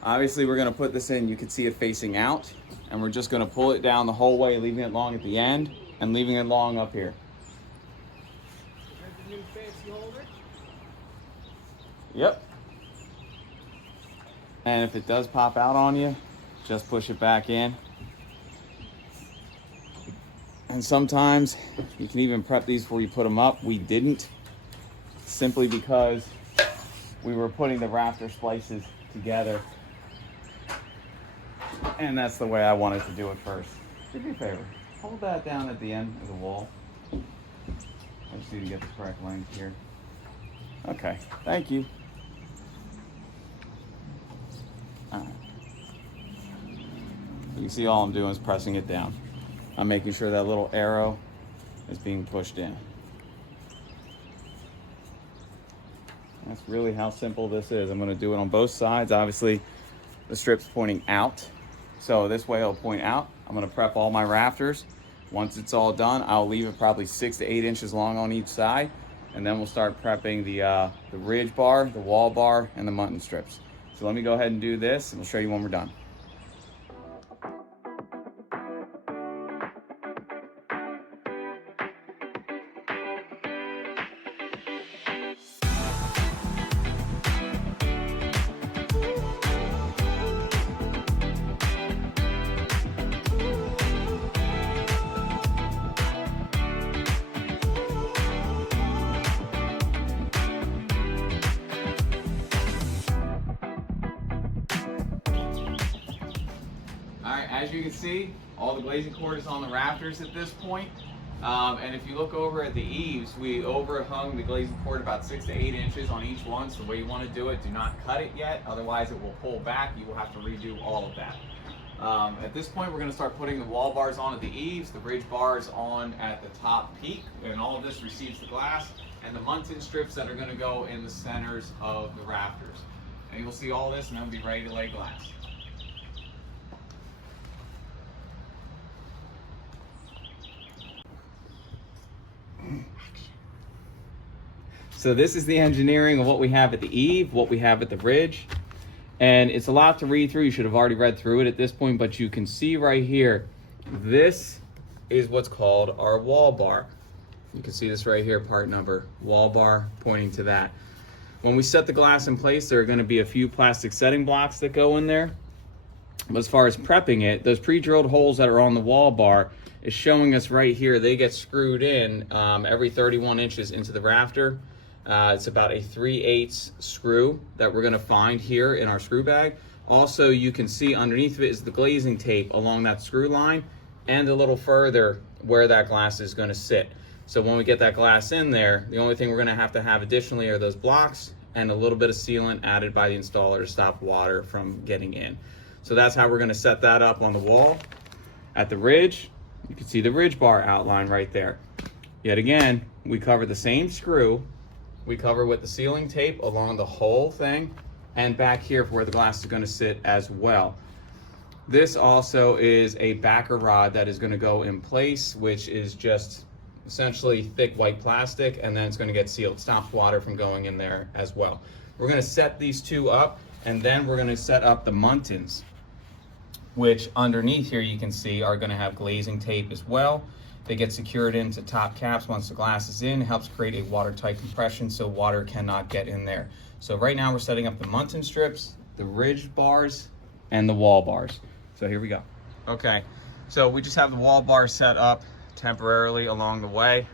obviously we're gonna put this in. You can see it facing out, and we're just gonna pull it down the whole way, leaving it long at the end and leaving it long up here. The new fancy holder? Yep. And if it does pop out on you, just push it back in. And sometimes you can even prep these before you put them up. We didn't, simply because we were putting the rafter splices together. And that's the way I wanted to do it first. Do me a favor, hold that down at the end of the wall. I just need to get the correct length here. Okay, thank you. All right. You can see all I'm doing is pressing it down. I'm making sure that little arrow is being pushed in. That's really how simple this is. I'm going to do it on both sides. Obviously, the strip's pointing out, so this way it'll point out. I'm going to prep all my rafters. Once it's all done, I'll leave it probably 6 to 8 inches long on each side, and then we'll start prepping the ridge bar, the wall bar, and the mutton strips. So let me go ahead and do this, and we'll show you when we're done. As you can see, all the glazing cord is on the rafters at this point. And if you look over at the eaves, we overhung the glazing cord about 6 to 8 inches on each one. So the way you want to do it, do not cut it yet, otherwise it will pull back. You will have to redo all of that. At this point, we're going to start putting the wall bars on at the eaves, the ridge bars on at the top peak, and all of this receives the glass, and the mutton strips that are going to go in the centers of the rafters. And you'll see all this, and then we'll be ready to lay glass. So this is the engineering of what we have at the eave, what we have at the ridge. And it's a lot to read through. You should have already read through it at this point, but you can see right here, this is what's called our wall bar. You can see this right here, part number, wall bar pointing to that. When we set the glass in place, there are going to be a few plastic setting blocks that go in there. But as far as prepping it, those pre-drilled holes that are on the wall bar is showing us right here, they get screwed in every 31 inches into the rafter. It's about a 3/8 screw that we're going to find here in our screw bag. Also, you can see underneath of it is the glazing tape along that screw line and a little further where that glass is going to sit. So when we get that glass in there, the only thing we're going to have additionally are those blocks and a little bit of sealant added by the installer to stop water from getting in. So that's how we're going to set that up on the wall. At the ridge, you can see the ridge bar outline right there. Yet again, we cover the same screw. We cover with the sealing tape along the whole thing and back here for where the glass is going to sit as well. This also is a backer rod that is going to go in place, which is just essentially thick white plastic, and then it's going to get sealed. It stops water from going in there as well. We're going to set these two up, and then we're going to set up the muntins, which underneath here you can see are going to have glazing tape as well. They get secured into top caps once the glass is in. It helps create a watertight compression so water cannot get in there. So right now we're setting up the mutton strips, the ridge bars, and the wall bars. So here we go. Okay, so we just have the wall bars set up temporarily along the way.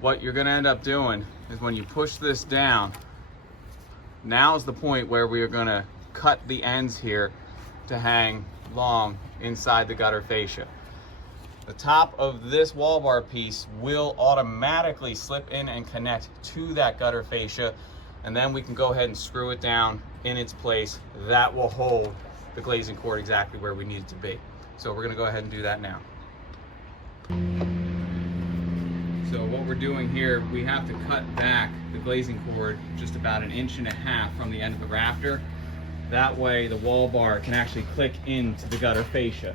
What you're gonna end up doing is when you push this down, now is the point where we are gonna cut the ends here to hang long inside the gutter fascia. The top of this wall bar piece will automatically slip in and connect to that gutter fascia, and then we can go ahead and screw it down in its place. That will hold the glazing cord exactly where we need it to be. So we're gonna go ahead and do that now. So what we're doing here, we have to cut back the glazing cord just about 1.5 inches from the end of the rafter. That way the wall bar can actually click into the gutter fascia.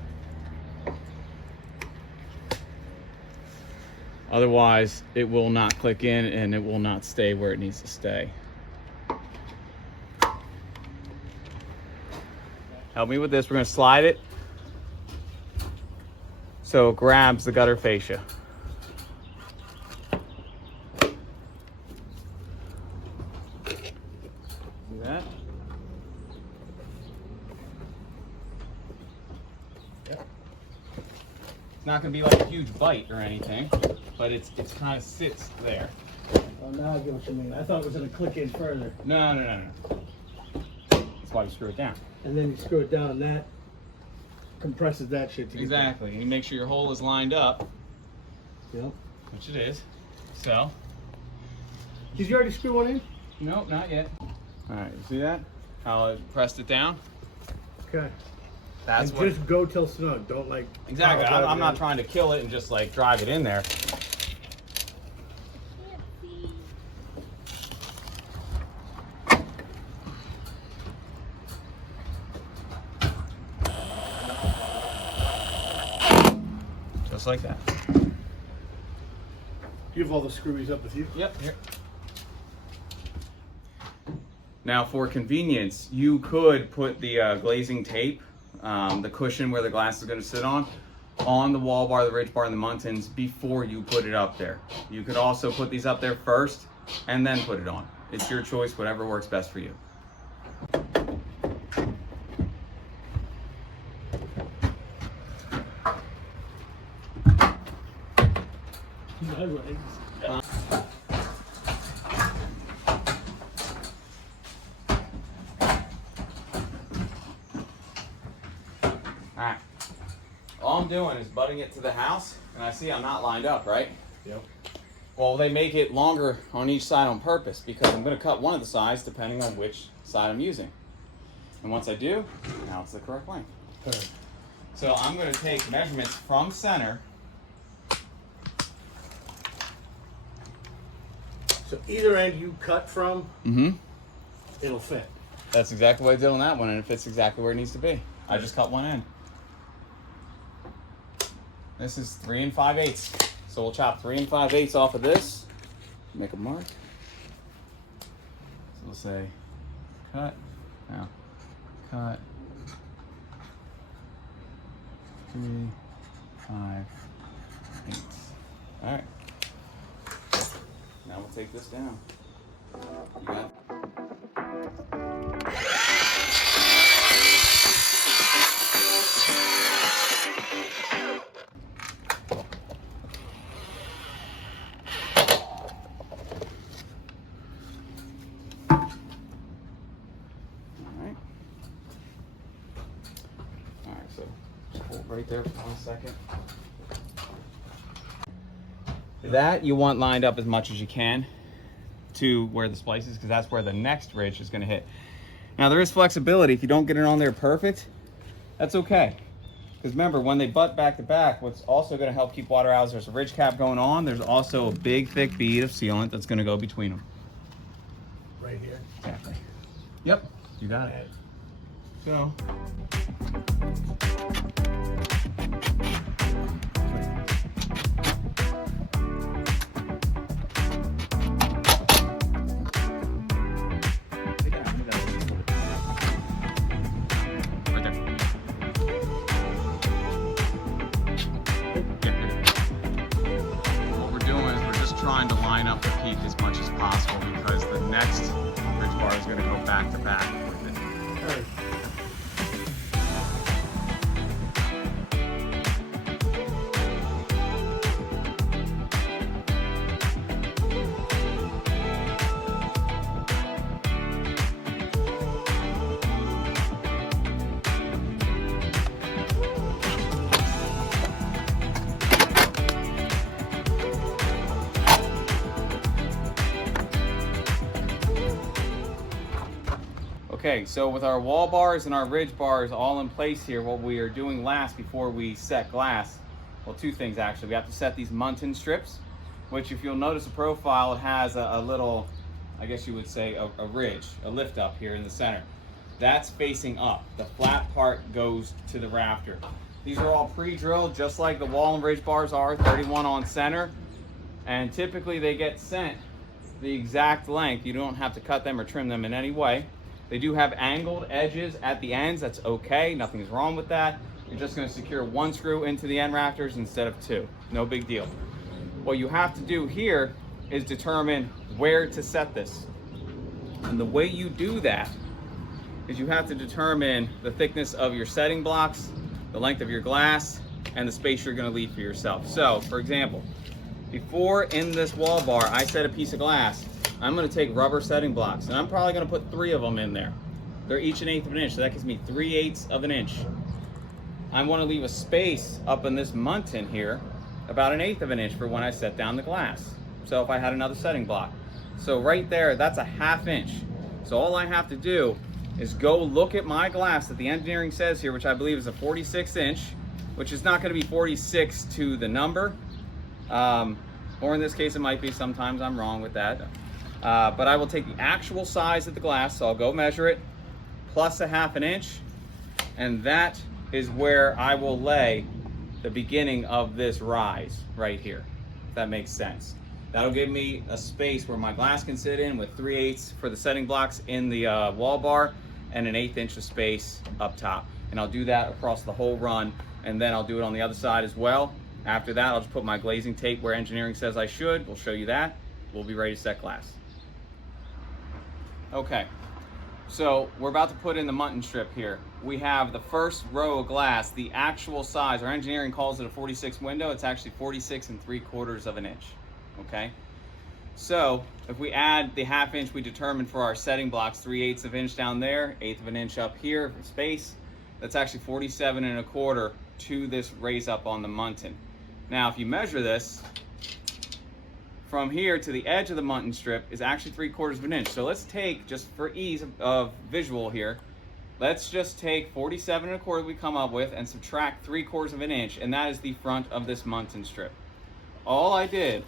Otherwise, it will not click in and it will not stay where it needs to stay. Help me with this. We're going to slide it so it grabs the gutter fascia. See that? Yep. It's not going to be like a huge bite or anything, but it's kind of sits there. Oh, now I get what you mean. I thought it was going to click in further. No. That's why you screw it down. And then you screw it down, and that compresses that shit together. Exactly. And you make sure your hole is lined up, Yep. which it is. So, Did you already screw one in? no, not yet. All right, you see that? How I pressed it down? Okay. That's and what. just go till snug. Don't like. Exactly. power I'm not it trying to kill it and just like drive it in there. Just like that. in. You have all the screwies up with you. Yep. Here. Now, for convenience, you could put the glazing tape, the cushion where the glass is going to sit on the wall bar, the ridge bar, and the muntins before you put it up there. You could also put these up there first and then put it on. It's your choice, whatever works best for you. My legs. Alright. All I'm doing is butting it to the house, and I see I'm not lined up, right? Yep. Well, they make it longer on each side on purpose because I'm going to cut one of the sides depending on which side I'm using. And once I do, now it's the correct length. Perfect. So I'm going to take measurements from center. So either end you cut from, it'll fit. That's exactly what I did on that one, and it fits exactly where it needs to be. I just cut one end. This is 3 5/8. So we'll chop 3 5/8 off of this. Make a mark. So we'll say cut. Now cut 3 5/8. All right. Now we'll take this down. You got it. So just hold right there for 1 second. That you want lined up as much as you can to where the splice is, because that's where the next ridge is going to hit. Now there is flexibility. If you don't get it on there perfect, that's okay. Because remember, when they butt back to back, what's also going to help keep water out is there's a ridge cap going on. There's also a big thick bead of sealant that's going to go between them. Right here. Exactly. Yep, you got it. So. Trying to line up the peak as much as possible because the next ridge bar is going to go back to back with it. Right. Okay, so with our wall bars and our ridge bars all in place here, what we are doing last before we set glass, well, two things actually. We have to set these muntin strips which if you'll notice the profile, it has a little, I guess you would say a ridge, a lift up here in the center. That's facing up. The flat part goes to the rafter. These are all pre-drilled, just like the wall and ridge bars are, 31 on center. And typically they get sent the exact length. You don't have to cut them or trim them in any way. They do have angled edges at the ends. That's okay, nothing's wrong with that. You're just gonna secure one screw into the end rafters instead of two. No big deal. What you have to do here is determine where to set this. And the way you do that is you have to determine the thickness of your setting blocks, the length of your glass, and the space you're gonna leave for yourself. So, for example, before in this wall bar, I set a piece of glass. I'm gonna take rubber setting blocks, and I'm probably gonna put 3 of them in there. They're each 1/8 of an inch, so that gives me 3/8 of an inch. I wanna leave a space up in this muntin here, about 1/8 of an inch for when I set down the glass. So if I had another setting block. So right there, that's a 1/2 inch. So all I have to do is go look at my glass that the engineering says here, which I believe is a 46 inch, which is not gonna be 46 to the number. Or in this case, it might be, sometimes I'm wrong with that. But I will take the actual size of the glass, so I'll go measure it, plus a 1/2 inch, and that is where I will lay the beginning of this rise right here, if that makes sense. That'll give me a space where my glass can sit in with 3/8 for the setting blocks in the wall bar and 1/8 inch of space up top. And I'll do that across the whole run, and then I'll do it on the other side as well. After that, I'll just put my glazing tape where engineering says I should. We'll show you that. We'll be ready to set glass. Okay, so we're about to put in the muntin strip here. We have the first row of glass, the actual size. Our engineering calls it a 46 window. It's actually 46 3/4 of an inch. Okay, so if we add the 1/2 inch we determined for our setting blocks, 3/8 of an inch down there, 1/8 of an inch up here for space, that's actually 47 1/4 to this raise up on the muntin. Now if you measure this from here to the edge of the muntin strip is actually 3/4 of an inch. So let's take, just for ease of visual here, let's just take 47 1/4 we come up with and subtract 3/4 of an inch, and that is the front of this muntin strip. All I did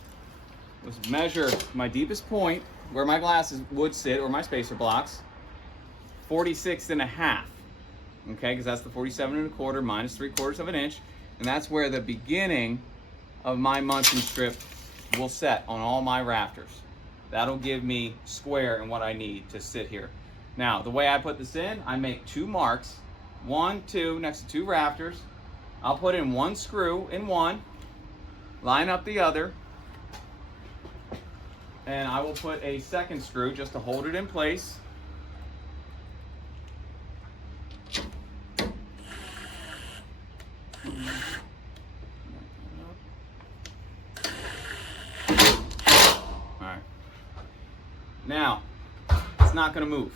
was measure my deepest point where my glasses would sit, or my spacer blocks, 46 1/2. Okay, because that's the 47 1/4 minus 3/4 of an inch, and that's where the beginning of my muntin strip will set on all my rafters. That'll give me square and what I need to sit here. Now, the way I put this in, I make 2 marks, 1, 2, next to 2 rafters. I'll put in 1 screw in one, line up the other, and I will put a second screw just to hold it in place. Alright. Now, it's not going to move.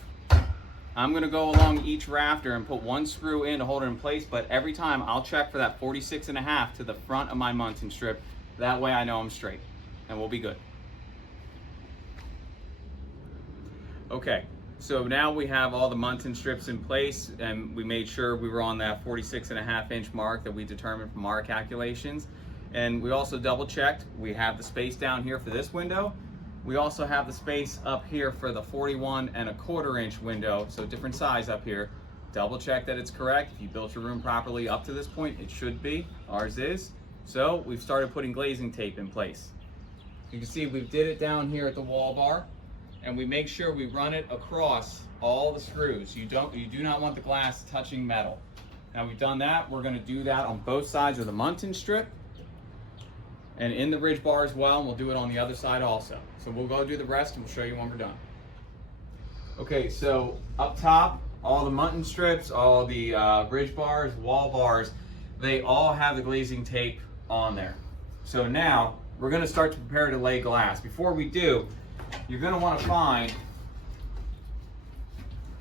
I'm going to go along each rafter and put 1 screw in to hold it in place, but every time I'll check for that 46 1/2 to the front of my muntin strip. That way I know I'm straight, and we'll be good. Okay, so now we have all the muntin strips in place, and we made sure we were on that 46 1/2 inch mark that we determined from our calculations. And we also double checked, we have the space down here for this window. We also have the space up here for the 41 1/4 inch window, so different size up here. Double check that it's correct. If you built your room properly up to this point, it should be. Ours is. So we've started putting glazing tape in place. You can see we did it down here at the wall bar, and we make sure we run it across all the screws. You do not want the glass touching metal. Now we've done that, we're going to do that on both sides of the muntin strip and in the ridge bar as well, and we'll do it on the other side also. So we'll go do the rest and we'll show you when we're done. Okay, so up top, all the muntin strips, all the ridge bars, wall bars, they all have the glazing tape on there. So now we're going to start to prepare to lay glass. Before we do, you're going to want to find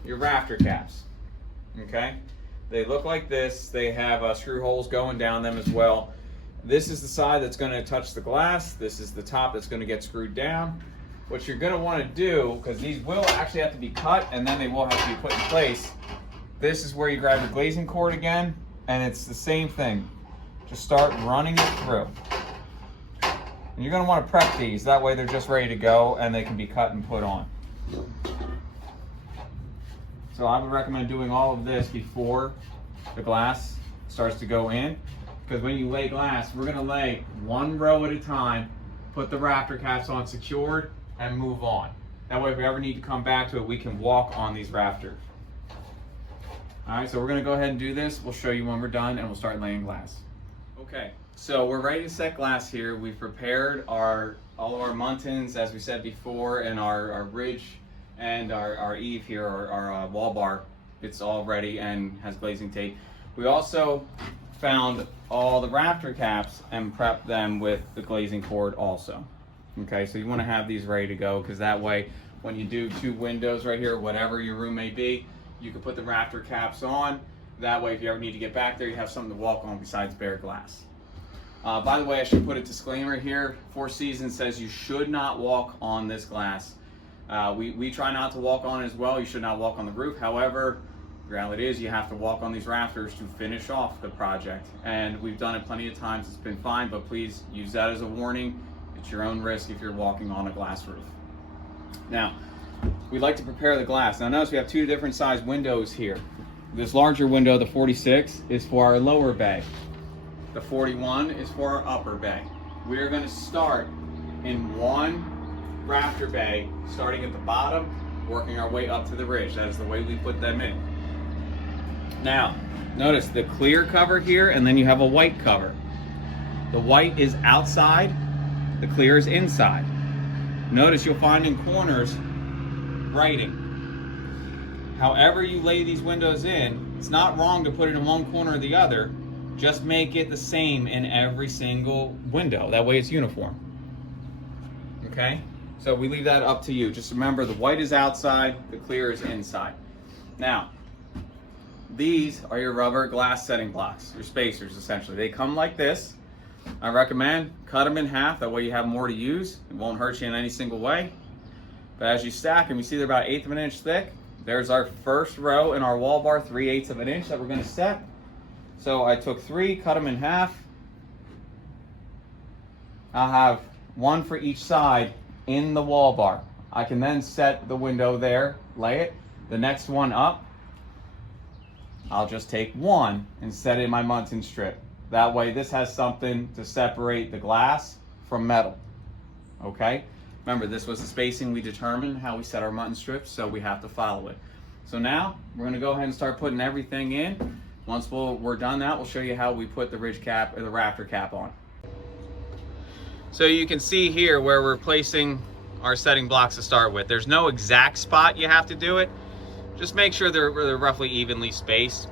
your rafter caps. Okay, they look like this. They have screw holes going down them as well. This is the side that's going to touch the glass. This is the top that's going to get screwed down. What you're going to want to do, because these will actually have to be cut and then they will have to be put in place, this is where you grab your glazing cord again, and it's the same thing. Just start running it through. And you're going to want to prep these, that way they're just ready to go and they can be cut and put on. So I would recommend doing all of this before the glass starts to go in, because when you lay glass, we're going to lay one row at a time, put the rafter caps on secured, and move on. That way if we ever need to come back to it, we can walk on these rafters. Alright, so we're going to go ahead and do this. We'll show you when we're done and we'll start laying glass. Okay, so we're ready to set glass here. We've prepared all of our muntins, as we said before, and our ridge and our eave here, our wall bar. It's all ready and has glazing tape. We also found all the rafter caps and prepped them with the glazing cord also. Okay, so you want to have these ready to go, because that way when you do 2 windows right here, whatever your room may be, you can put the rafter caps on. That way if you ever need to get back there, you have something to walk on besides bare glass. By the way, I should put a disclaimer here. Four Seasons says you should not walk on this glass. We try not to walk on it as well. You should not walk on the roof. However, the reality is you have to walk on these rafters to finish off the project. And we've done it plenty of times. It's been fine, but please use that as a warning. It's your own risk if you're walking on a glass roof. Now, we'd like to prepare the glass. Now notice we have 2 different size windows here. This larger window, the 46, is for our lower bay. The 41 is for our upper bay. We are going to start in one rafter bay, starting at the bottom, working our way up to the ridge. That is the way we put them in. Now, notice the clear cover here, and then you have a white cover. The white is outside, the clear is inside. Notice you'll find in corners writing. However you lay these windows in, it's not wrong to put it in one corner or the other. Just make it the same in every single window. That way it's uniform. Okay? So we leave that up to you. Just remember, the white is outside, the clear is inside. Now, these are your rubber glass setting blocks, your spacers essentially. They come like this. I recommend cut them in half, that way you have more to use. It won't hurt you in any single way. But as you stack them, you see they're about 1/8 of an inch thick. There's our first row in our wall bar, 3/8 of an inch that we're going to set. So I took 3, cut them in half. I'll have 1 for each side in the wall bar. I can then set the window there, lay it. The next one up, I'll just take 1 and set it in my muntin strip. That way this has something to separate the glass from metal. Okay? Remember, this was the spacing we determined how we set our muntin strips, so we have to follow it. So now we're going to go ahead and start putting everything in. Once we're done that, we'll show you how we put the ridge cap or the rafter cap on. So you can see here where we're placing our setting blocks to start with. There's no exact spot you have to do it. Just make sure they're roughly evenly spaced.